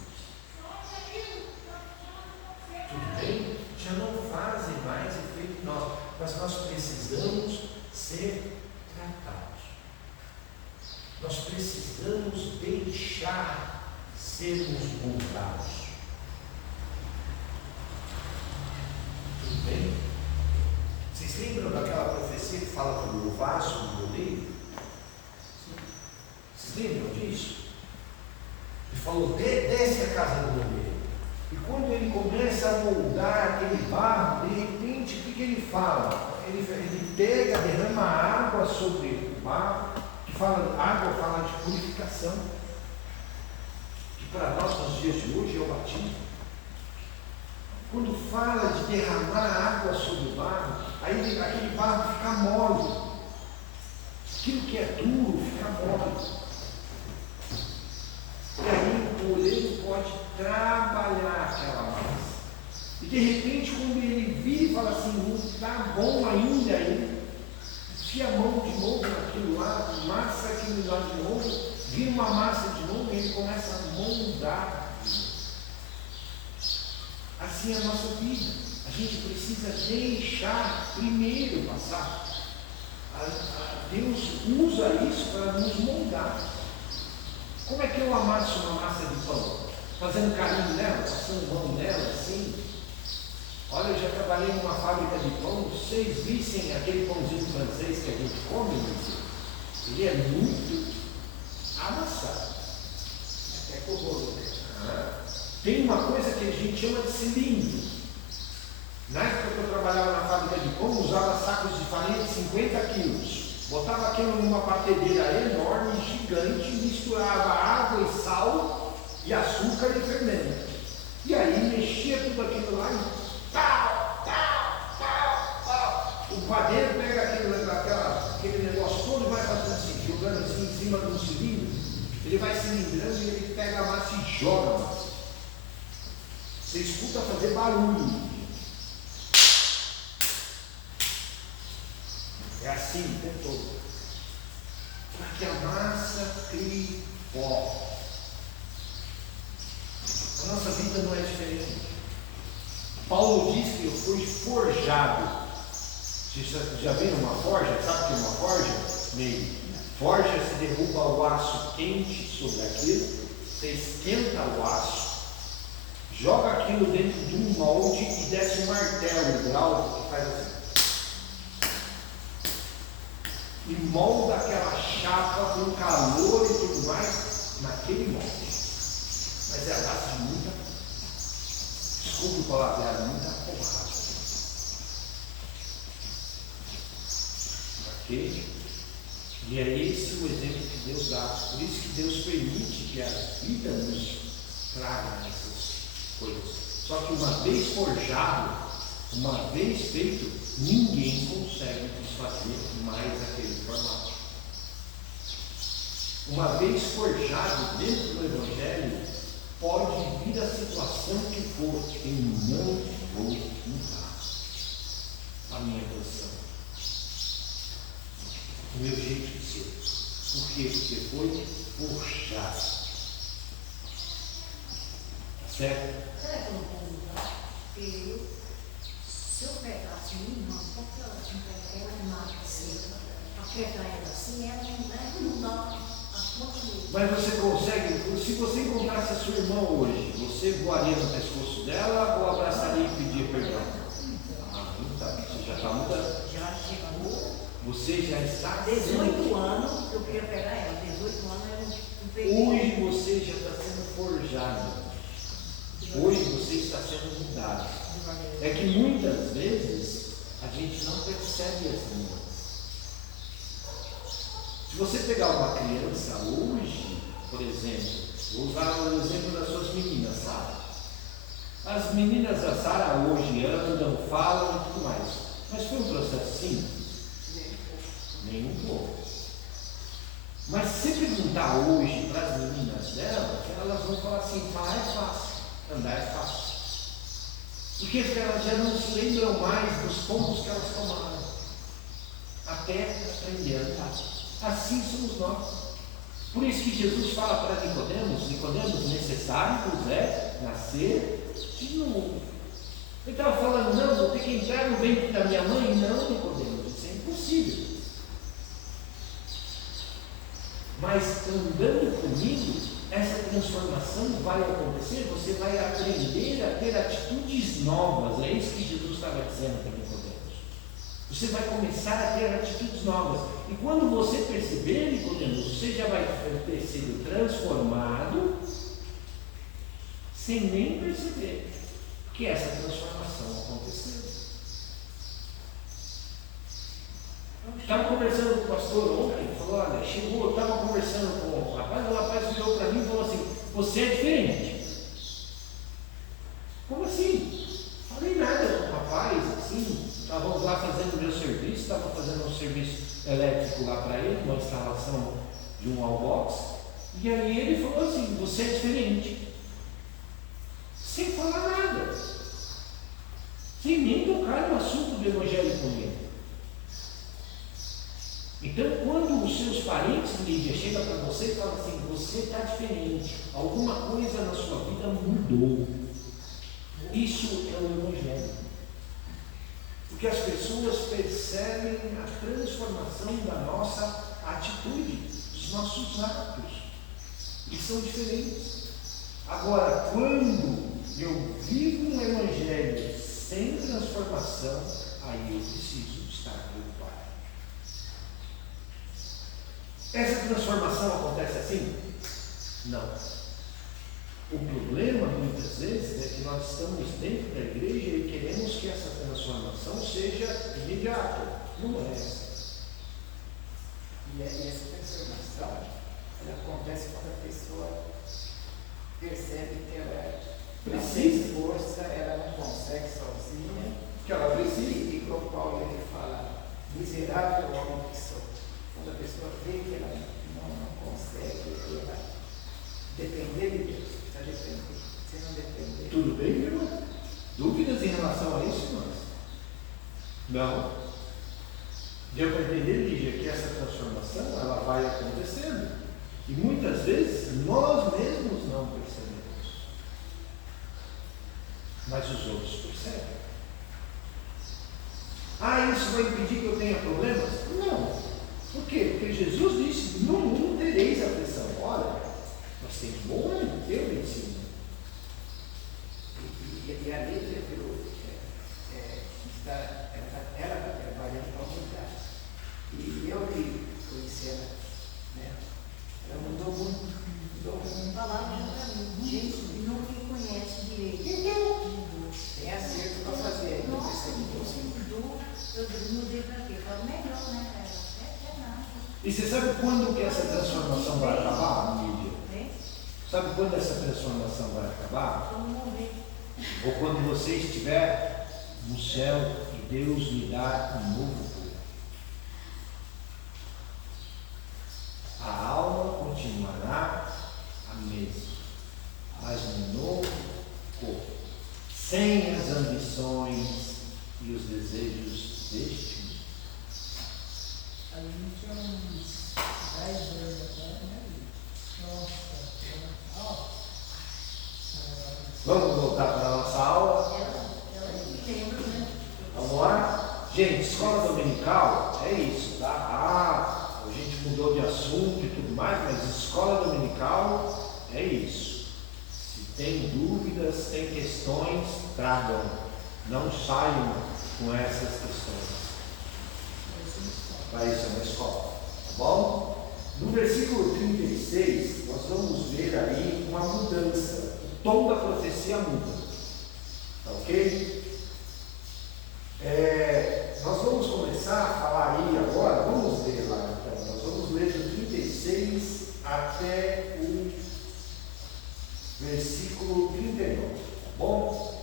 Tudo bem? Já não fazem mais efeito em nós, mas nós precisamos ser tratados. Nós precisamos deixar sermos moldados. Tudo bem? Vocês lembram daquela profecia que fala do vaso do oleiro? Vocês lembram disso? Ele falou: desce a casa do oleiro. E quando ele começa a moldar aquele barro, de repente, o que ele fala? Ele pega, derrama água sobre o barro, que água fala de purificação, que para nós, nos dias de hoje, é o batismo. Quando fala de derramar água sobre o barro, aí aquele barro fica mole. Aquilo que é duro fica mole. E aí o oleiro pode trabalhar aquela massa. E de repente, quando ele vira e fala assim, não está bom ainda, enfia a mão de novo naquilo lá, massa aquilo lá de novo, vira uma massa de novo e ele começa a moldar. Assim é a nossa vida. A gente precisa deixar primeiro passar. Deus usa isso para nos moldar. Como é que eu amasso uma massa de pão? Fazendo carinho nela, passando mão nela, assim. Olha, eu já trabalhei numa fábrica de pão. Vocês vissem aquele pãozinho francês que a gente come? Ele é muito amassado. Até corrolo. Tem uma coisa que a gente chama de cilindro. Na época que eu trabalhava na fábrica de pão, usava sacos de farinha de 50 quilos. Botava aquilo numa batedeira enorme, gigante, misturava água e sal e açúcar e fermento. E aí mexia tudo aquilo lá e o padeiro pega aquele negócio todo e vai fazendo assim, jogando assim em cima de um cilindro. Ele vai cilindrando e ele pega a massa e joga a massa. Você escuta fazer barulho. É assim o tempo todo. Para que a massa crie pó. A nossa vida não é diferente. Paulo diz que eu fui forjado. Vocês já viram uma forja? Sabe o que é uma forja? Meio. Forja se derruba o aço quente sobre aquilo, você esquenta o aço, joga aquilo dentro de um molde e desce um martelo hidráulico que faz assim. E molda aquela chapa com calor e tudo mais naquele molde. Mas é a base de muita, desculpe o palavreado, muita porrada. Ok? E é esse o exemplo que Deus dá. Por isso que Deus permite que a vida nos traga essas coisas. Só que uma vez forjado, uma vez feito, ninguém consegue desfazer mais aquele formato. Uma vez forjado dentro do Evangelho, pode vir a situação que for, eu não vou mudar a minha posição, o meu jeito de ser. Por quê? Porque foi forjado. Certo? Será que eu não vou mudar? Se eu pegasse minha irmã, porque ela tinha ela mata cedo, porque enxergar ela assim, ela não dá a conta dele. Mas você consegue, se você encontrasse a sua irmã hoje, você voaria no pescoço dela ou abraçaria e pedia perdão? Ah, então, você já está mudando. Já chegou. Você já está 18 anos, eu queria pegar ela. 18 anos eu não peguei. Hoje você já está sendo forjado. Hoje você está sendo mudado. É que muitas vezes a gente não percebe essa mudança. Se você pegar uma criança hoje, por exemplo, vou usar o exemplo das suas meninas, Sara. As meninas da Sara hoje andam, falam e tudo mais. Mas foi um processo simples? Nem um pouco. Mas se perguntar hoje para as meninas dela, elas vão falar assim: falar é fácil, andar é fácil. Porque elas já não se lembram mais dos tombos que elas tomaram, até aprender a andar. Assim somos nós. Por isso que Jesus fala para Nicodemos, necessário vos é nascer de novo. Ele estava falando: não, vou ter que entrar no ventre da minha mãe. Não, Nicodemos, isso é impossível. Mas andando comigo, essa transformação vai acontecer, você vai aprender a ter atitudes novas. É isso que Jesus estava dizendo para Nicodemos. Você vai começar a ter atitudes novas. E quando você perceber, Nicodemos, você já vai ter sido transformado sem nem perceber que essa transformação aconteceu. Estava conversando com o pastor ontem, ele falou: olha, chegou, eu estava conversando com o rapaz virou para mim e falou assim: você é diferente. Como assim? Falei nada com o rapaz, assim, estava lá fazendo meu serviço, estava fazendo um serviço elétrico lá para ele, uma instalação de um wallbox, e aí ele falou assim: você é diferente. Sem falar nada, sem nem tocar no assunto do evangelho comigo. Então, quando os seus parentes, Lídia, chegam para você e falam assim: você está diferente, alguma coisa na sua vida mudou. Isso é o evangelho. Porque as pessoas percebem a transformação da nossa atitude, dos nossos atos. Eles são diferentes. Agora, quando eu vivo um evangelho sem transformação, aí eu preciso estar preocupado. Essa transformação acontece assim? Não. O problema, muitas vezes, é que nós estamos dentro da igreja e queremos que essa transformação seja imediata. Não é essa. E essa transformação, ela acontece quando a pessoa percebe que ela precisa de força, ela não consegue sozinha. Que ela precisa. E como Paulo ele fala: miserável homem que sou. Quando a pessoa vê que ela não consegue, ela depender de Deus. Se não depender. Tudo bem, meu irmão? Dúvidas em relação a isso, irmãos? Não. Deu para entender, Lígia, que essa transformação ela vai acontecendo. E muitas vezes nós mesmos não percebemos. Mas os outros percebem. Ah, isso vai impedir que eu tenha problemas? Não. Por quê? Porque Jesus disse: no mundo tereis aflição. Olha, nós temos bom ânimo, eu me ensino. E a Lídia, ela está trabalhando com a humildade. E eu que conheci ela, né? Ela mudou muito. Falaram já para mim: gente, não me conhece direito. Tem acerto para fazer. Nossa, você mudou. Eu mudei para quê? Para o melhor, né? É nada. E você sabe quando que essa transformação vai acabar, Lídia? Sabe quando essa transformação vai acabar? Vamos morrer. Ou quando você estiver no céu e Deus lhe dá um novo corpo. A alma continuará a mesma, mas um novo corpo, sem as ambições e os desejos deste mundo. A gente tinha uns 10 anos atrás, né? Nossa. Vamos voltar para a nossa aula? Vamos lá? Gente, escola dominical. isso, tá? A gente mudou de assunto e tudo mais, mas escola dominical é isso. Se tem dúvidas, tem questões, tragam. Não saiam com essas questões. Para isso é uma escola, tá bom? No versículo 36, nós vamos ver aí uma mudança. O tom da profecia muda. Tá ok? Nós vamos começar a falar aí agora, vamos ler lá então. Nós vamos ler do 36 até o versículo 39, tá bom?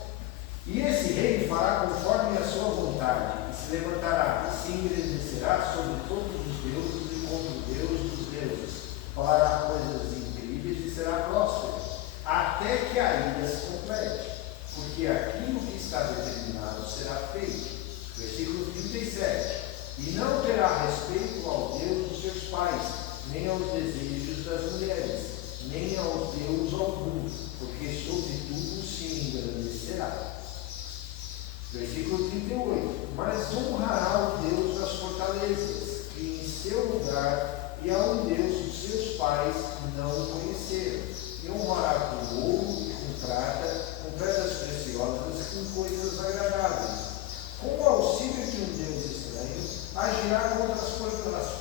E esse rei fará conforme a sua vontade, e se levantará, e se engrandecerá sobre todos os deuses e contra o Deus dos deuses. Falará coisas incríveis e será próspero, até que a ira se complete, porque aquilo que está determinado será feito. Versículo 37. E não terá respeito ao Deus dos seus pais, nem aos desejos das mulheres, nem ao Deus algum, porque sobre tudo se engrandecerá. Versículo 38. Mas honrará o Deus das fortalezas, que em seu lugar, e ao Deus dos seus pais não o conheceram. E honrará com ouro e com prata, com pedras preciosas e com coisas agradáveis. Com o auxílio de um Deus estranho, agirá contra as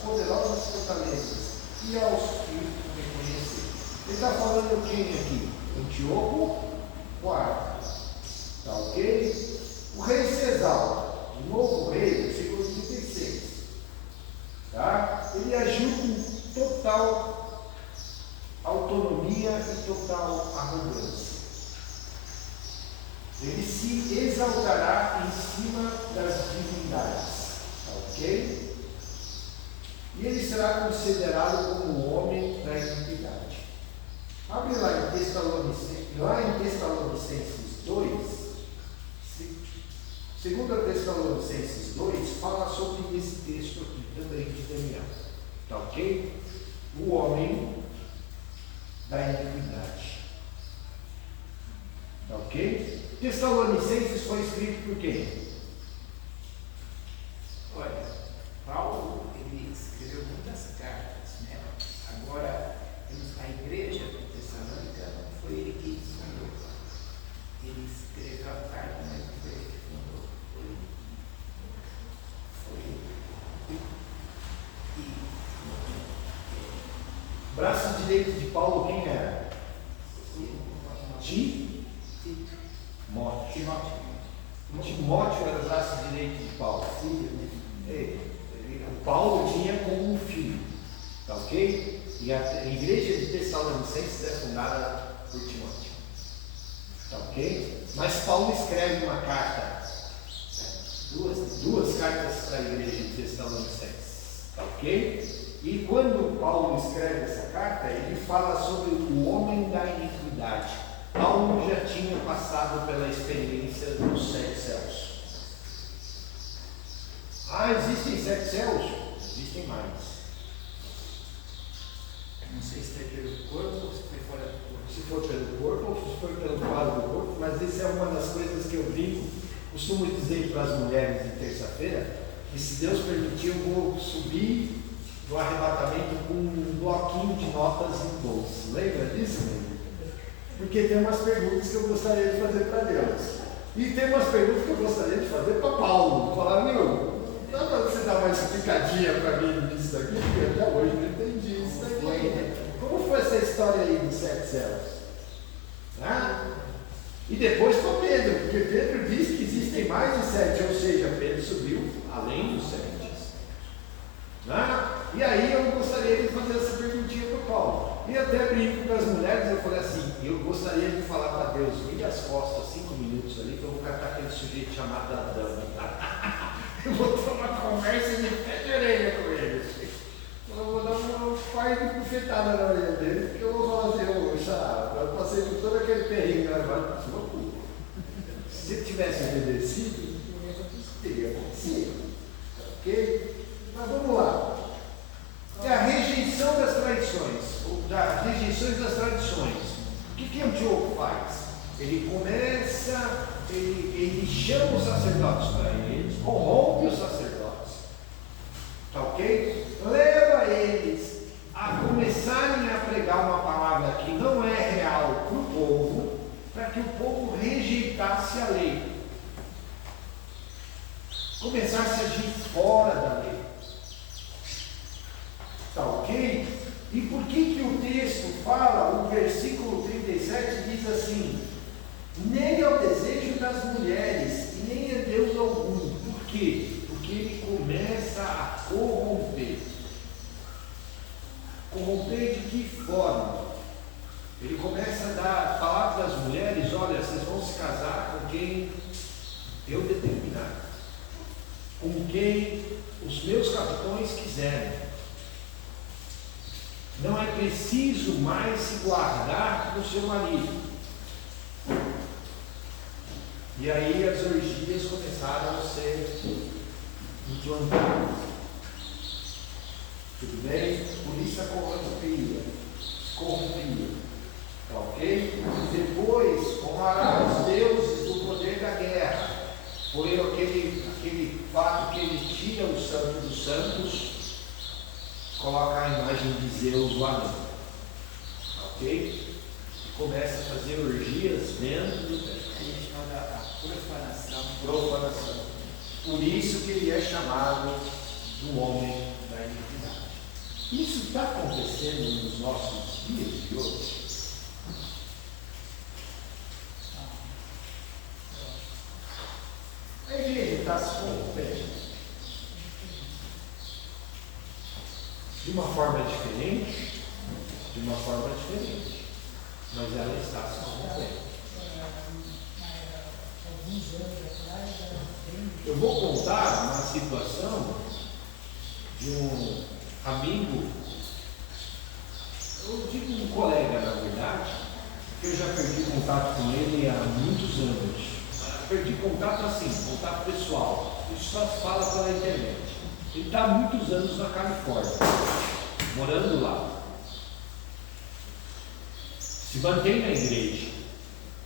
poderosas fortalezas e aos que o reconhecerem. Ele está falando quem aqui? Antíoco IV. Tá ok? O rei se exalta. O novo rei, versículo 36. Tá? Ele agiu com total autonomia e total arrogância. Ele se exaltará em cima das divindades, ok? E ele será considerado como o homem da iniquidade. Abre lá em Tessalonicenses 2, 2 Tessalonicenses 2 fala sobre esse texto aqui também de Daniel, tá ok? O homem da iniquidade, tá ok? Tessalonicenses foi escrito por quem? Olha, Paulo, ele escreveu muitas cartas, né? Agora, a igreja tessalônica não foi ele que fundou. Ele escreveu a carta, mas não foi ele que fundou. Braço direito de Paulo, quem era? Timóteo era o braço direito de Paulo. O Paulo tinha como um filho, tá ok? E a igreja de Tessalonicenses é fundada por Timóteo, tá ok? Mas Paulo escreve uma carta, duas cartas para a igreja de Tessalonicenses, tá ok? E quando Paulo escreve essa carta, ele fala sobre o homem da iniquidade. Paulo já tinha passado pela experiência dos 7 céus. Existem 7 céus? Existem mais. Não sei se foi pelo corpo ou se foi fora do corpo. Se for pelo corpo ou se for pelo fora do corpo, mas isso é uma das coisas que eu brinco. Costumo dizer para as mulheres de terça-feira que, se Deus permitir, eu vou subir no arrebatamento com um bloquinho de notas em bolso. Lembra disso, meu? Porque tem umas perguntas que eu gostaria de fazer para Deus. E tem umas perguntas que eu gostaria de fazer para Paulo. Falar, meu, dá para você dar uma explicadinha para mim disso aqui? Porque até hoje não entendi isso daqui. Como foi essa história aí dos 7 céus? E depois para Pedro, porque Pedro diz que existem mais de 7, ou seja, Pedro subiu além dos 7. E aí eu gostaria de fazer essa perguntinha para o Paulo. E até brinco com as mulheres, eu falei assim, eu gostaria de falar para Deus, vire as costas 5 minutos ali, que eu vou catar aquele sujeito chamado Adão. Eu vou ter uma conversa de pé de orelha com ele. Eu vou dar uma par de bufetada na orelha dele, porque eu vou falar assim, eu passei por todo aquele perrengue na agora, se ele tivesse obedecido, teria acontecido. Ok? Mas vamos lá. É a rejeição das tradições, ou das rejeições das tradições. O que Antíoco faz? Ele começa, ele chama os sacerdotes para ele, corrompe os sacerdotes. Tá ok? Leva eles a começarem a pregar uma palavra que não é real para o povo, para que o povo rejeitasse a lei, começasse a agir fora da lei. Tá ok? E por que o texto fala, o versículo 37 diz assim: nem é o desejo das mulheres, e nem é Deus algum. Por quê? Porque ele começa a corromper. Corromper de que forma? Ele começa a falar para as mulheres: olha, vocês vão se casar com quem eu determinar, com quem os meus capitões quiserem. Não é preciso mais se guardar do seu marido. E aí as orgias começaram a ser implantadas. Tudo bem? Polícia corrompia. Tá ok? Depois, honrará os deuses do poder da guerra. Foi aquele fato que ele tira o santo dos santos, coloca a imagem de Zeus lá dentro. Ok? E começa a fazer orgias dentro do templo. A gente chama a profanação. Profanação. Por isso que ele é chamado do homem da iniquidade. Isso está acontecendo nos nossos dias de hoje. A igreja está se corrompendo de uma forma diferente, mas ela está se corrompendo. Eu vou contar uma situação de um amigo, eu digo um colega na verdade, que eu já perdi contato com ele há muitos anos. Perdi contato assim, contato pessoal. Isso só se fala pela internet. Ele está há muitos anos na Califórnia, morando lá. Se mantém na igreja.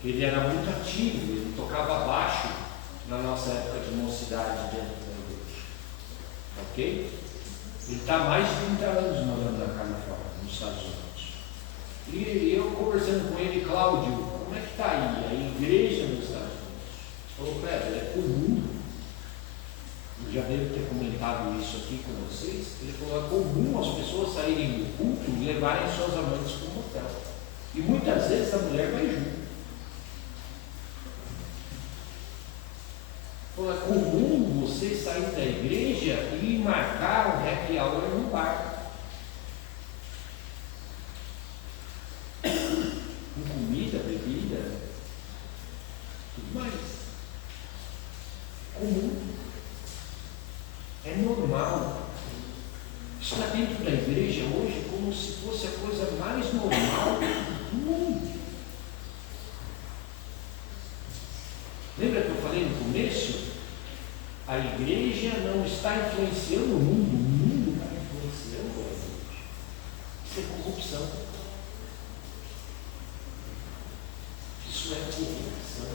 Ele era muito ativo, ele tocava baixo na nossa época de mocidade dentro da igreja. Ok? Ele está há mais de 30 anos morando na Califórnia, nos Estados Unidos. E eu conversando com ele: Cláudio, como é que está aí a igreja nos Estados Unidos? Ele falou: Pedro, é comum. Eu já devo ter comentado isso aqui com vocês. Ele falou: é comum as pessoas saírem do culto e levarem suas amantes para um hotel. E muitas vezes a mulher vai junto. É comum você sair da igreja e marcar um happy hour no bar, com comida, bebida, tudo mais. Comum, é normal. Está dentro da igreja hoje como se fosse a coisa mais normal do mundo. Lembra que eu falei no começo? A igreja não está influenciando o mundo está influenciando a igreja. Isso é corrupção. Isso é corrupção.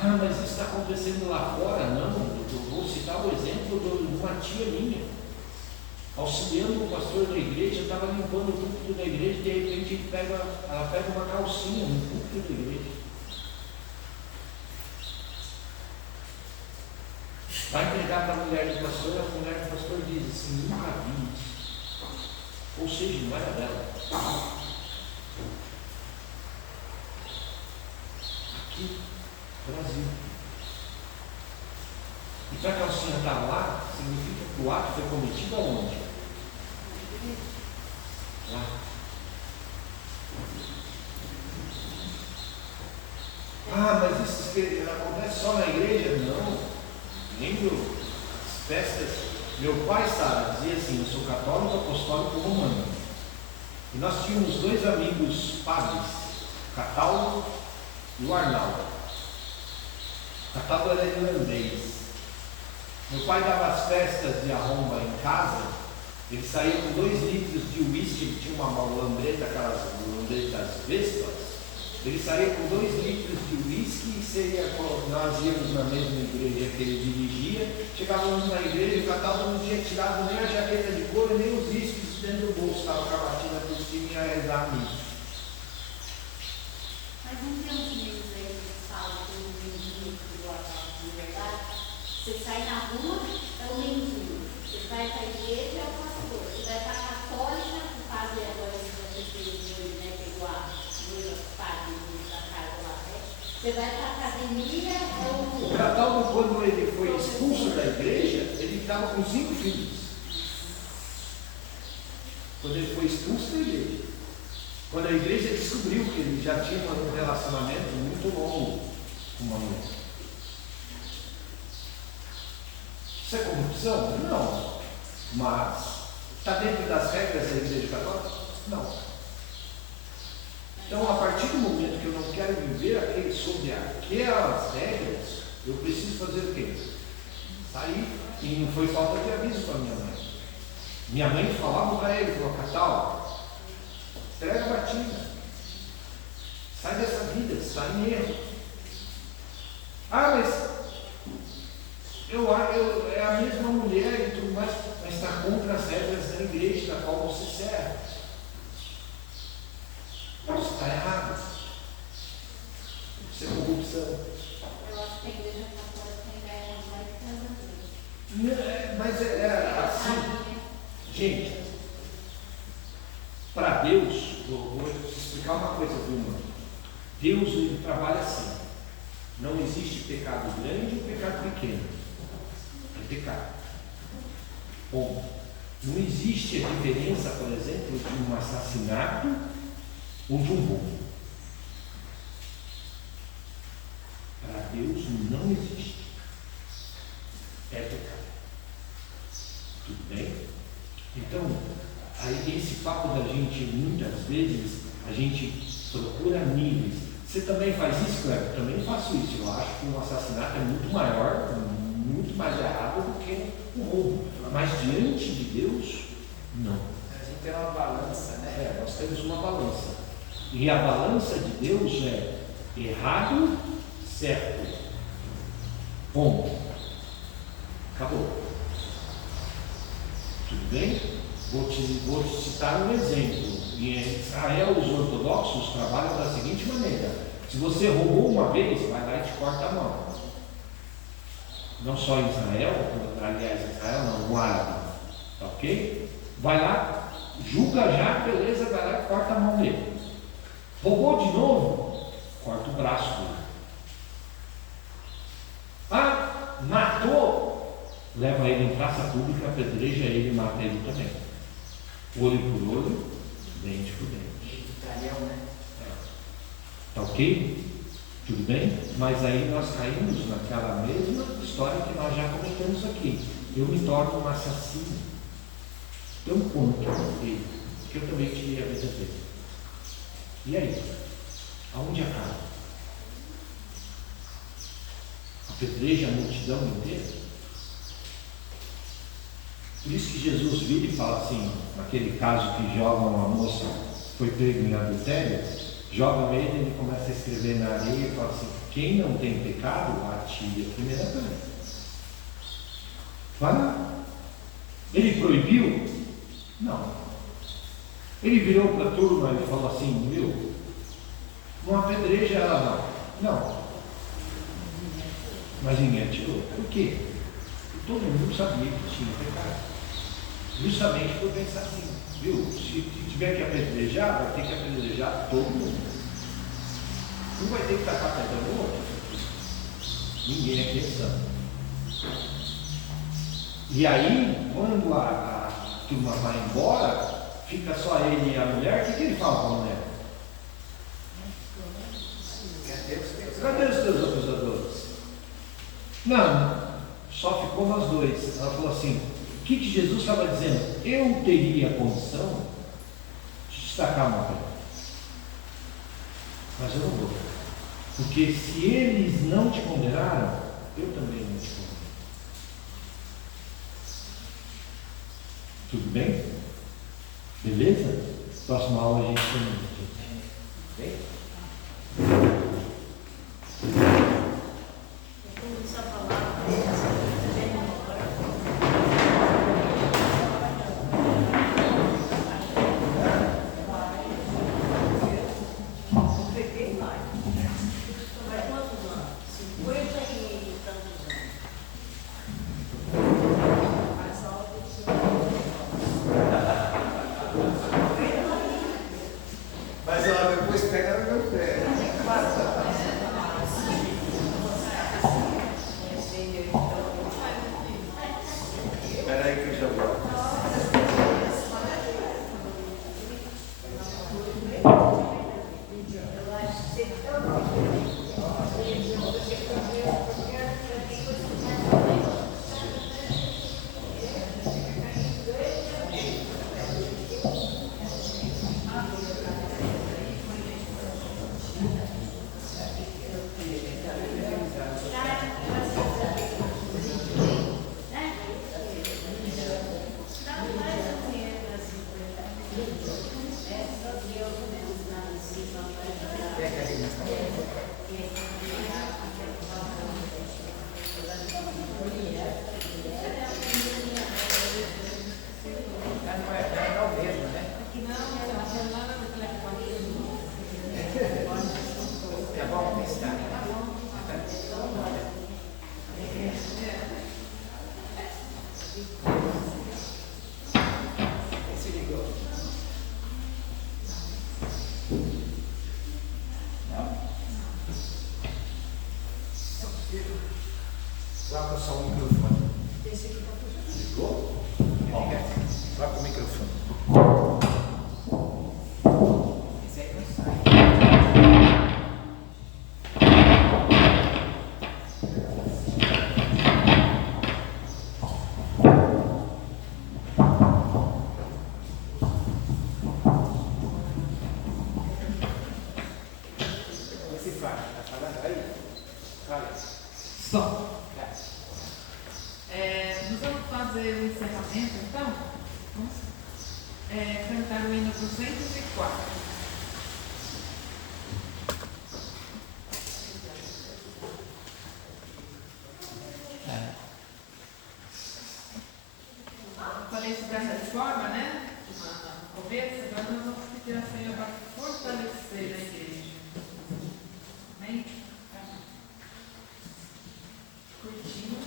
Ah, mas isso está acontecendo lá fora? Não, eu vou citar o exemplo de uma tia minha, auxiliando o pastor da igreja, estava limpando o púlpito da igreja, e de repente ela pega uma calcinha no púlpito da igreja. Vai entregar para a mulher do pastor, a mulher do pastor diz assim: nunca vi isso. Ou seja, não era dela. Aqui, Brasil. E para a calcinha estar lá, significa que o ato foi cometido aonde? Lá. Ah, mas isso acontece só na igreja? Não. Lembro as festas. Meu pai, Sara, dizia assim: eu sou católico, apostólico, romano. E nós tínhamos dois amigos padres, o Cataldo e o Arnaldo. O Cataldo era irlandês. Meu pai dava as festas de arromba em casa. Ele saía com 2 litros de uísque. Ele tinha uma lambreta, aquelas lambretas vespas, Ele saía com 2 litros de uísque e nós íamos na mesma igreja que ele dirigia, chegávamos na igreja e o catálogo não tinha tirado nem a jaqueta de couro, nem os uísques dentro do bolso, estava com a batina por cima e ia rezar a missa. Mas não tem uns livros aí que falam que o mendigo do acaso de verdade? Você sai na rua, é o mendigo. Você vai para a igreja, é o pastor. Você vai para a católica, o padre agora que você fez hoje, né? Pegou a noiva padre da casa lá, né? Você vai para a academia, é o. O catálogo, quando ele foi expulso da igreja, ele estava com 5 filhos. Quando ele foi expulso da igreja. Quando a igreja descobriu que ele já tinha um relacionamento muito longo com uma mulher. Isso é corrupção? Não. Mas está dentro das regras da igreja católica? Não. Então, a partir do momento que eu não quero viver sobre aquelas regras, eu preciso fazer o quê? Sair. E não foi falta de aviso para minha mãe. Minha mãe falava para ele, falou, Catal, entrega a batina. Sai dessa vida, você está em erro. Ah, mas é a mesma mulher e tudo mais, mas está contra as regras da igreja da qual você serve. Você está errado. Isso é corrupção. Eu acho que a igreja católica ainda é mais casamento. Mas é assim. Gente, para Deus, vou te explicar uma coisa, viu? Deus, ele trabalha assim. Não existe pecado grande e pecado pequeno. É pecado. Bom, não existe a diferença, por exemplo, de um assassinato ou de um roubo. Para Deus não existe. É pecado. Tudo bem? Então, aí esse papo da gente, muitas vezes, a gente procura níveis. Você também faz isso, Cleber? Eu também faço isso. Eu acho que um assassinato é muito maior, muito mais errado do que um roubo. Mas diante de Deus, não. A gente tem uma balança, né? Nós temos uma balança. E a balança de Deus é errado, certo. Ponto. Acabou. Tudo bem? Vou te citar um exemplo. Em Israel, os ortodoxos trabalham da seguinte maneira: se você roubou uma vez, vai lá e te corta a mão. Não só em Israel, aliás, em Israel não, no árabe. Tá ok? Vai lá, julga já, beleza, vai lá e corta a mão dele. Roubou de novo, corta o braço dele. Ah, matou, leva ele em praça pública, apedreja ele e mata ele também. Olho por olho, dente por dente. Né? Tá ok? Tudo bem? Mas aí nós caímos naquela mesma história que nós já comentamos aqui. Eu me torno um assassino. Tem um ponto dele, que eu também tirei a vida dele. E aí? Aonde acaba? Apedreja a multidão inteira? Por isso que Jesus vira e fala assim, naquele caso que jogam uma moça que foi pego em adultério, jogam ele e ele começa a escrever na areia e fala assim, quem não tem pecado, atire a primeira pedra. Vai lá. Ele proibiu? Não. Ele virou para a turma e falou assim, viu, não apedreja ela não. Não. Mas ninguém atirou. Por quê? Porque todo mundo sabia que tinha pecado. Justamente por pensar assim, viu? Se tiver que apedrejar, vai ter que apedrejar todo mundo. Não vai ter que tacar pedra no outro. Ninguém é questão. E aí, quando a turma vai embora, fica só ele e a mulher, o que ele fala para a mulher? Cadê os teus acusadores? Não, só ficou nós dois. Ela falou assim, o que Jesus estava dizendo? Eu teria condição de destacar uma pedra, mas eu não vou. Porque se eles não te condenaram, eu também não te condeno. Tudo bem? Beleza? Próxima aula a gente termina. Bem? microfone. Esse aqui está funcionando. Ligou? Ó, troca o microfone. Esse aí não sai. Esse fala, tá falando aí? Fala. Som. Nós vamos fazer o encerramento, então. Vamos cantar o hino 204. Eu falei sobre a reforma, né? No começo, agora nós vamos pedir ao Senhor para fortalecer a igreja. Amém? Curtindo.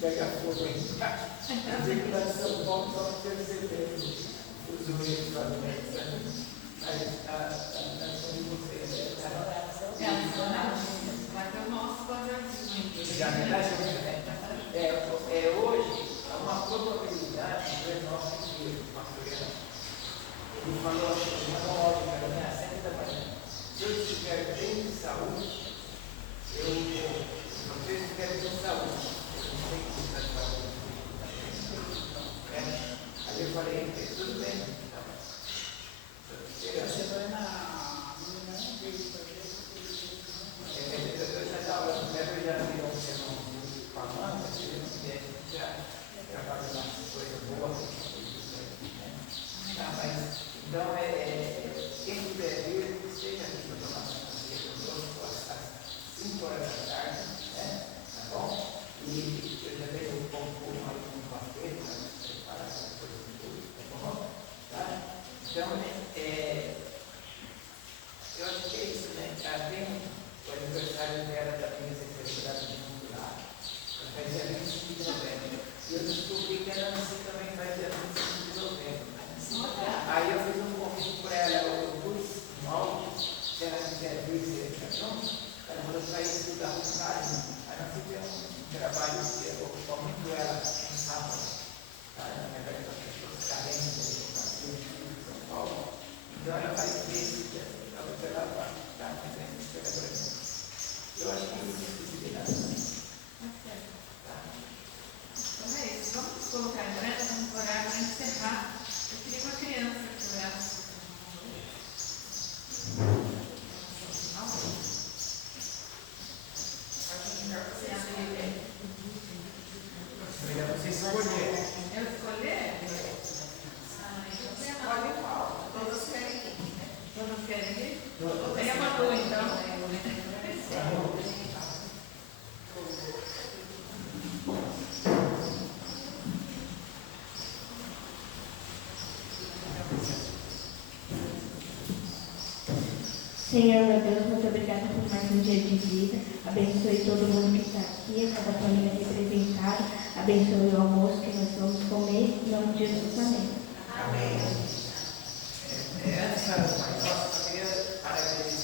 Pega fogo aí embaixo. Dizer que lá de São Paulo só não percebendo os ruídos da doença. Aí a nação de vocês Vai ter o nosso quadradinho. já verdade, hoje há uma probabilidade de nosso filho, pastor Leandro. Ele falou assim, ele mandou um áudio para mim às 7 da manhã. Se eu estiver bem de saúde, eu vou. Se vocês estiverem com saúde, aí eu falei, tudo bem. Você vai na Eu já estava, eu já vi um sermão muito ela no sábado, tá? Na verdade, as pessoas carentes ali no Brasil, em São Paulo. Então ela faz 13 dias, ela vai estar com esse pregador. Eu acho que isso é possibilidade. Tá? Então é isso. Vamos colocar em branco, vamos orar para encerrar. Eu queria uma criança que orasse. Obrigado, você escolher. Eu escolher? Escolhe qual? Todas querem ir. Todos querem ir? Tem a Manu, então. Senhor, meu Deus, muito obrigada por mais um dia de vida. Abençoe todo mundo que está aqui, cada família representada. Abençoe o almoço que nós vamos comer. Em nome de Jesus, amém. Amém. Antes, mas nós só queria agradecer